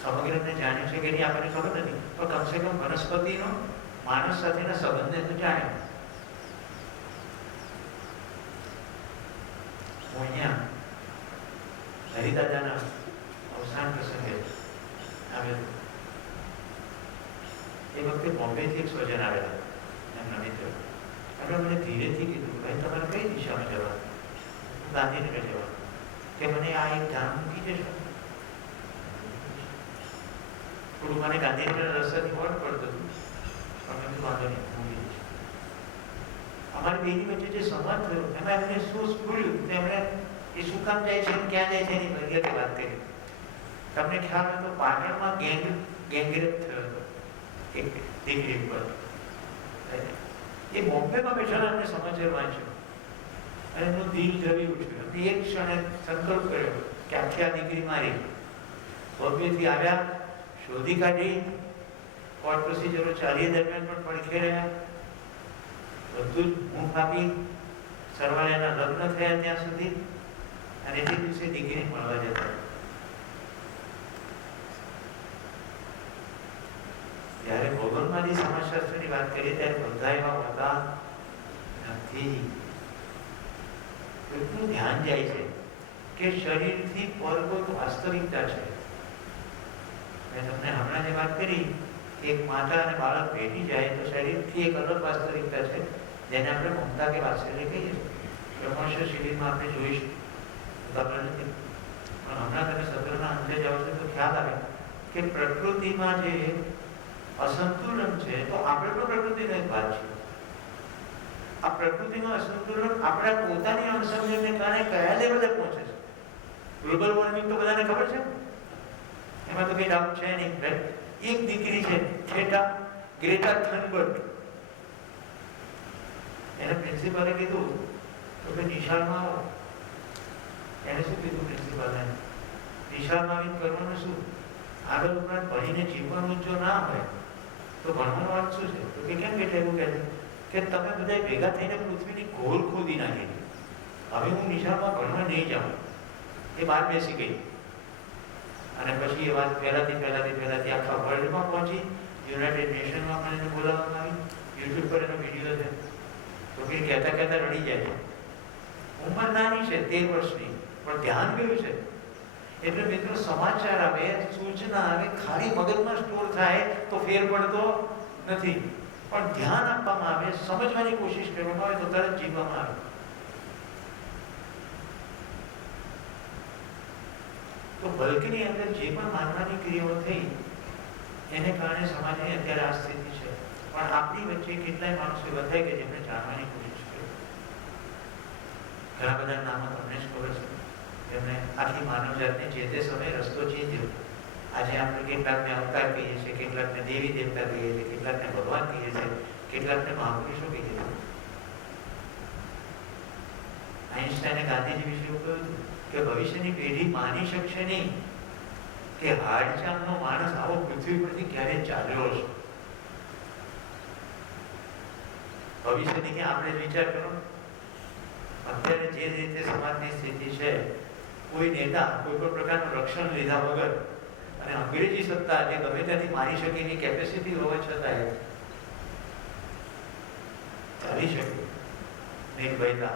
સમગ્રને જાણ્યું છે કે નહીં આપણને ખબર નથી, પણ કમસે કમ વનસ્પતિનો માણસ સાથેના સંબંધને તો જાણ્યો. હું અહીંયા હરિદાદાના અવસાન પ્રસંગે આવેલો. એ વખતે બોમ્બેથી એક સ્વજન આવેલા, એમના મિત્ર. એમણે મને ધીરેથી કીધું, ભાઈ તમારે ગાંધીનગર જવાનું, કે મને આ એક ધામ મૂકી દેશો. થોડું મને ગાંધીનગર રસ્તાથી વળ પડતું હતું, પણ મેં વાંધો નહીં, મૂકી દેશું. અમારી બેની વચ્ચે જે સંવાદ થયો એમાં એમને શું સ્ફૂર્યું, તેમણે એ શું કામ જાય છે, ક્યાં જાય છે એની વિગતે વાત કરી. તમને ખ્યાલ હોય તો પાટણમાં ગેંગરેપ થયો હતો એક દીકરી પર. એ બોમ્બેમાં બેઠા અમને સમાચાર વાંચ્યો અને એનું દિલ ધરી ઉઠ્યું. એક ક્ષણે સંકલ્પ કર્યો કે આખી આ દીકરી મારી. બોમ્બેથી આવ્યા, શોધી કાઢી, કોર્ટ પ્રોસિજરો ચાલીએ દરમિયાન પણ પડખે રહ્યા, બધું જ મુખ આપી, સરવાળાના લગ્ન થયા ત્યાં સુધી, અને તે દિવસે દીકરી મળવા જતા. જ્યારે ભોગવનવાદી સમાજશાસ્ત્રની વાત કરીએ ત્યારે બધા એવા હોતા નથી. એટલું ધ્યાન જાય છે કે શરીરથી પર કોઈ વાસ્તવિકતા છે. મેં તમને હમણાં જે વાત કરી કે એક માતા અને બાળક ભેટી જાય તો શરીરથી એક અલગ વાસ્તવિકતા છે, જેને આપણે મમતા કે વાત્સલ્ય કહીએ. બ્રહ્મર્ષ શિબિરમાં આપણે જોઈશું, ખબર નથી, પણ હમણાં તમે સત્રના અંતે જાઓ છો તો ખ્યાલ આવે કે પ્રકૃતિમાં જે અસંતુલન છે તો આપણે પણ પ્રકૃતિનો એક ભાગ છે. આ પ્રકૃતિમાં અસંતુલન આપણા પોતાની અણસમજણને કારણે કયા લેવલે પહોંચે છે. ગ્લોબલ વોર્મિંગ તો બધાને ખબર છે, એમાં તો કઈ ડાઉટ છે નહીં. એક દીકરી છે ગ્રેટા થનબર્ગ, એને પ્રિન્સિપાલે કીધું તો કે નિશાળમાં આવો. એને શું કીધું પ્રિન્સિપાલે? નિશાળમાં આવીને કરવાનું શું? આગળ ઉપરાંત ભણીને જીવવાનું જો ના હોય તો ભણવાનો અર્થ શું છે? તો કે કેમ બેટા એવું કહે છે કે તમે બધા ભેગા થઈને પૃથ્વીની ઘોર ખોદી નાખી. હવે હું નિશાળમાં ભણવા નહીં જાઉં. એ બહાર બેસી ગઈ અને પછી એ વાત પહેલાથી આખા વર્લ્ડમાં પહોંચી. યુનાઇટેડ નેશનમાં પણ એને બોલાવવામાં આવી. યુટ્યુબ પર એનો વિડીયો છે. તો કે કહેતા રડી જાય છે. ઉંમર નાની છે, 13 વર્ષની, પણ ધ્યાન ગયું છે. એટલે મિત્રો સમાચાર આવે, સૂચના આવે, ખાલી મગજમાં સ્ટોર થાય તો ફેર પડતો નથી, પણ ધ્યાન આપવામાં આવે, સમજવાની કોશિશ કરવામાં આવે તો તરત જીવવામાં આવે. તો બલ્કની અંદર જે પણ માનવાની ક્રિયાઓ થઈ એને કારણે સમાજની અત્યારે આ સ્થિતિ છે. પણ આપણી વચ્ચે કેટલાય માણસો એવા થાય કે જેમણે જાણવાની કોશિશ કરી. ઘણા બધા નામો તમને જ ખબર છે, જેમણે આખી માનવજાતને જે તે સમયે રસ્તો ચીંધ્યો. આજે આપણે કેટલાકને અવતાર કહીએ છીએ, કેટલાકને દેવી દેવતા કહીએ છીએ, કેટલાકને ભગવાન કહીએ છીએ, કેટલાકને મહાપુરુષો કહીએ છીએ. આઈન્સ્ટાઈને ગાંધીજી વિશે એવું કહ્યું હતું કે ભવિષ્યની પેઢી માની શકશે નહીં કે હાડચાલનો માણસ આવો પૃથ્વી પરથી ક્યારે ચાલ્યો હશે. ભવિષ્યની કે આપણે વિચાર કરો, અત્યારે જે રીતે સમાજની સ્થિતિ છે, કોઈ નેતા કોઈ પણ પ્રકારનું રક્ષણ લીધા વગર અને અંગ્રેજી સત્તા જે ગમે ત્યાંથી મારી શકે એની કેપેસિટી હોવા છતાં ચાલી શકે નિર્ભયતા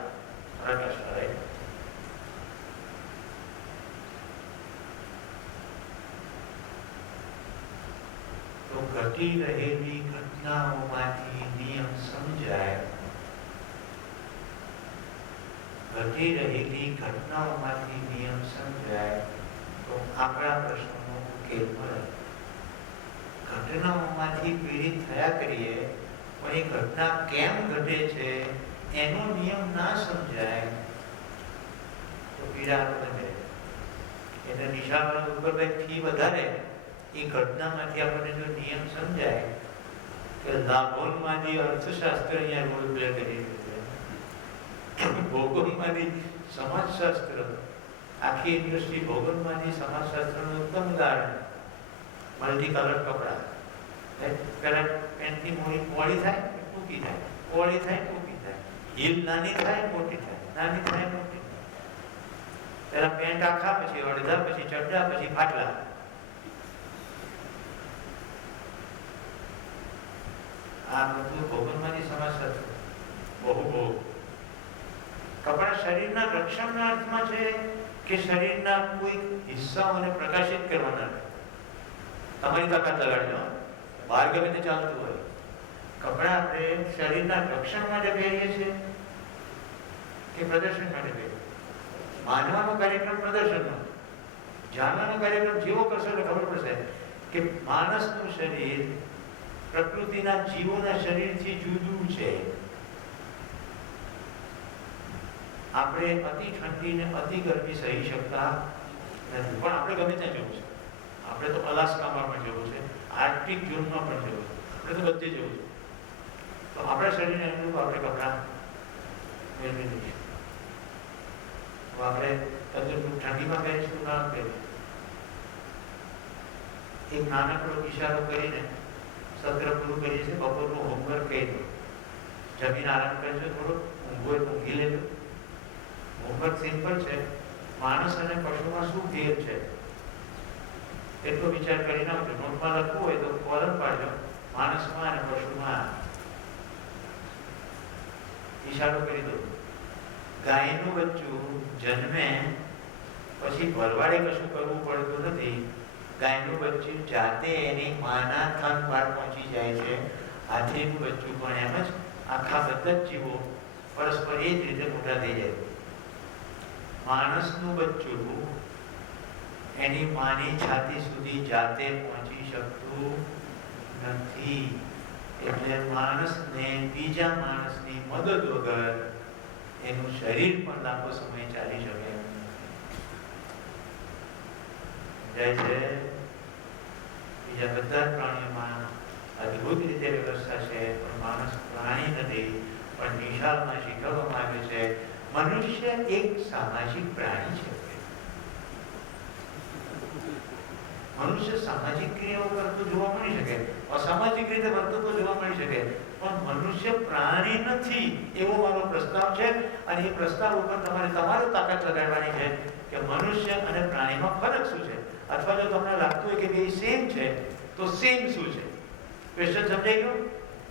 પ્રકાશ. તો ઘટી રહેલી ઘટનાઓમાંથી નિયમ સમજાય, ઘટી રહેલી ઘટનાઓમાંથી નિયમ સમજાય તો આપણા પ્રશ્નોનો ઉકેલ મળે. ઘટનાઓમાંથી પીડિત થયા કરીએ પણ એ ઘટના કેમ ઘટે છે એનો નિયમ ના સમજાય તો પીડા વધે. એટલે નિશાળવાળા ઉપર ફી વધારે, એ ઘટનામાંથી આપણને જો નિયમ સમજાય કે લાભોન્માદી અર્થશાસ્ત્ર અહીંયા રોલ પ્લે કરી રહ્યું છે, ભૌગોલિકમાંથી સમાજશાસ્ત્ર, આખી ઇન્ડસ્ટ્રી ભૌગોલિકમાંથી સમાજશાસ્ત્રનું ઉત્તમ ઉદાહરણ. મલ્ટી કલર કપડા, પેલા પેન્ટની મોડી પોળી થાય ટૂંકી થાય, પોળી થાય ટૂંકી થાય, હીલ નાની થાય મોટી થાય, નાની થાય મોટી થાય. પેલા પેન્ટ આખા, પછી અડધા, પછી ચડ્ડા, પછી ફાટલા. આ બધું ભૌગોલિકમાંથી સમાજશાસ્ત્ર બહુ કપડા શરીરના રક્ષણના અર્થમાં છે કે શરીરના કોઈ હિસ્સાઓને પ્રકાશિત કરવાના? તમારી તાકાત લગાડજો, બહાર ગમે તે ચાલતું હોય. કપડા આપણે શરીરના રક્ષણ માટે પહેરીએ છીએ કે પ્રદર્શન માટે પહેરીએ? માનવાનો કાર્યક્રમ પ્રદર્શનનો, જાણવાનો કાર્યક્રમ જેવો કરશો એટલે ખબર પડશે કે માણસનું શરીર પ્રકૃતિના જીવોના શરીરથી જુદું છે. આપણે અતિ ઠંડી ને અતિ ગરમી સહી શકતા નથી, પણ આપણે ગમે ત્યાં જવું છે. આપણે તો અલાસ્કામાં પણ જવું છે, આર્કટિક ઝોનમાં પણ જવું છે, આપણે તો બધે જવું છે. તો આપણા શરીરને અનુરૂપ આપણે કપડાં મેળવી લઈશું. તો આપણે ઠંડીમાં પહેરીશું, ઉનાળામાં પહેરીશું. એક નાનકડો ઇશારો કરીને સત્ર પૂરું કરીએ છીએ. બપોરનું હોમવર્ક કહી દો, જમીન આરામ કરજો, થોડું ઊંઘો ઊંઘી લેજો. હોમવર્ક સિમ્પલ છે. માણસ અને પશુમાં શું ભેદ છે એટલો વિચાર કરીને આવજો. નોટમાં લખવું હોય તો કોલમ પાડજો, માણસમાં અને પશુમાં. ઈશારો કરી દો. ગાયનું બચ્ચું જન્મે પછી ભરવાડે કશું કરવું પડતું નથી. ગાયનું બચ્ચું જાતે એની માના થન પાર પહોંચી જાય છે. હાથીનું બચ્ચું પણ એમ જ. આખા બધા જ જીવો પરસ્પર એ જ રીતે મોટા થઈ જાય. માણસનું બચ્ચું એની માની છાતી સુધી જાતે પહોંચી શકતું નથી. એટલે માણસને બીજા માણસની મદદ વગર એનું શરીર પણ લાંબો સમય ચાલી શકે એમ જાય છે. બીજા બધા જ પ્રાણીઓમાં અદભુત રીતે વ્યવસ્થા છે, પણ માણસ પ્રાણી નથી. પણ નિશાળમાં શીખવવામાં આવ્યું છે મનુષ્ય એક સામાજિક પ્રાણી છે. મનુષ્ય સામાજિક ક્રિયાઓ કરતું જોવા મળી શકે, અસામાજિક રીતે વર્તતો જોવા મળી શકે, પણ મનુષ્ય પ્રાણી નથી એવો મારો પ્રસ્તાવ છે. અને એ પ્રસ્તાવ ઉપર તમારે તાકાત લગાડવાની છે કે મનુષ્ય અને પ્રાણીમાં ફરક શું છે. અથવા જો તમને લાગતું હોય કે બે સેમ છે તો સેમ શું છે. ક્વેશ્ચન સમજાઈ ગયો?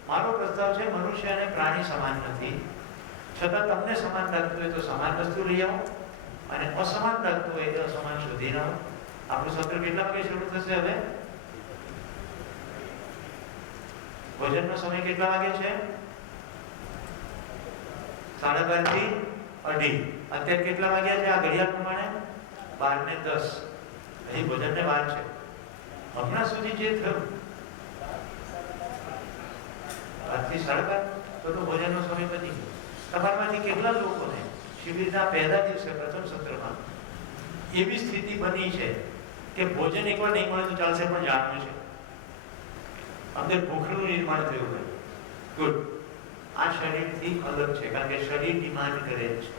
મારો પ્રસ્તાવ છે મનુષ્ય અને પ્રાણી સમાન નથી. છતાં તમને સમાન લાગતું હોય તો સમાન વસ્તુ લઈ આવો, અને અસમાન લાગતું હોય તો અસમાન શોધીને આવો. આપણું સત્ર કેટલા વાગે શરૂ થશે? હવે ભોજનનો સમય કેટલા વાગે છે? 12:30 થી 2:30. અત્યારે કેટલા વાગ્યા છે આ ઘડિયાળ પ્રમાણે? 12:10. હજી ભોજનને વાર છે. હમણાં સુધી જે થયું 12 થી 12:30 તો ભોજનનો સમય પતી ગયો. તમારામાંથી કેટલા લોકોને શિબિરના પહેલા દિવસે પ્રથમ સત્રમાં એવી સ્થિતિ બની છે કે ભોજન એકવાર નહીં મળે તો ચાલશે પણ જાણવું છે, અંદર ભૂખનું નિર્માણ થયું હોય? ગુડ. આ શરીરથી અલગ છે, કારણ કે શરીર ડિમાન્ડ કરે છે.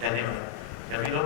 ધન્યવાદ. જમી લો.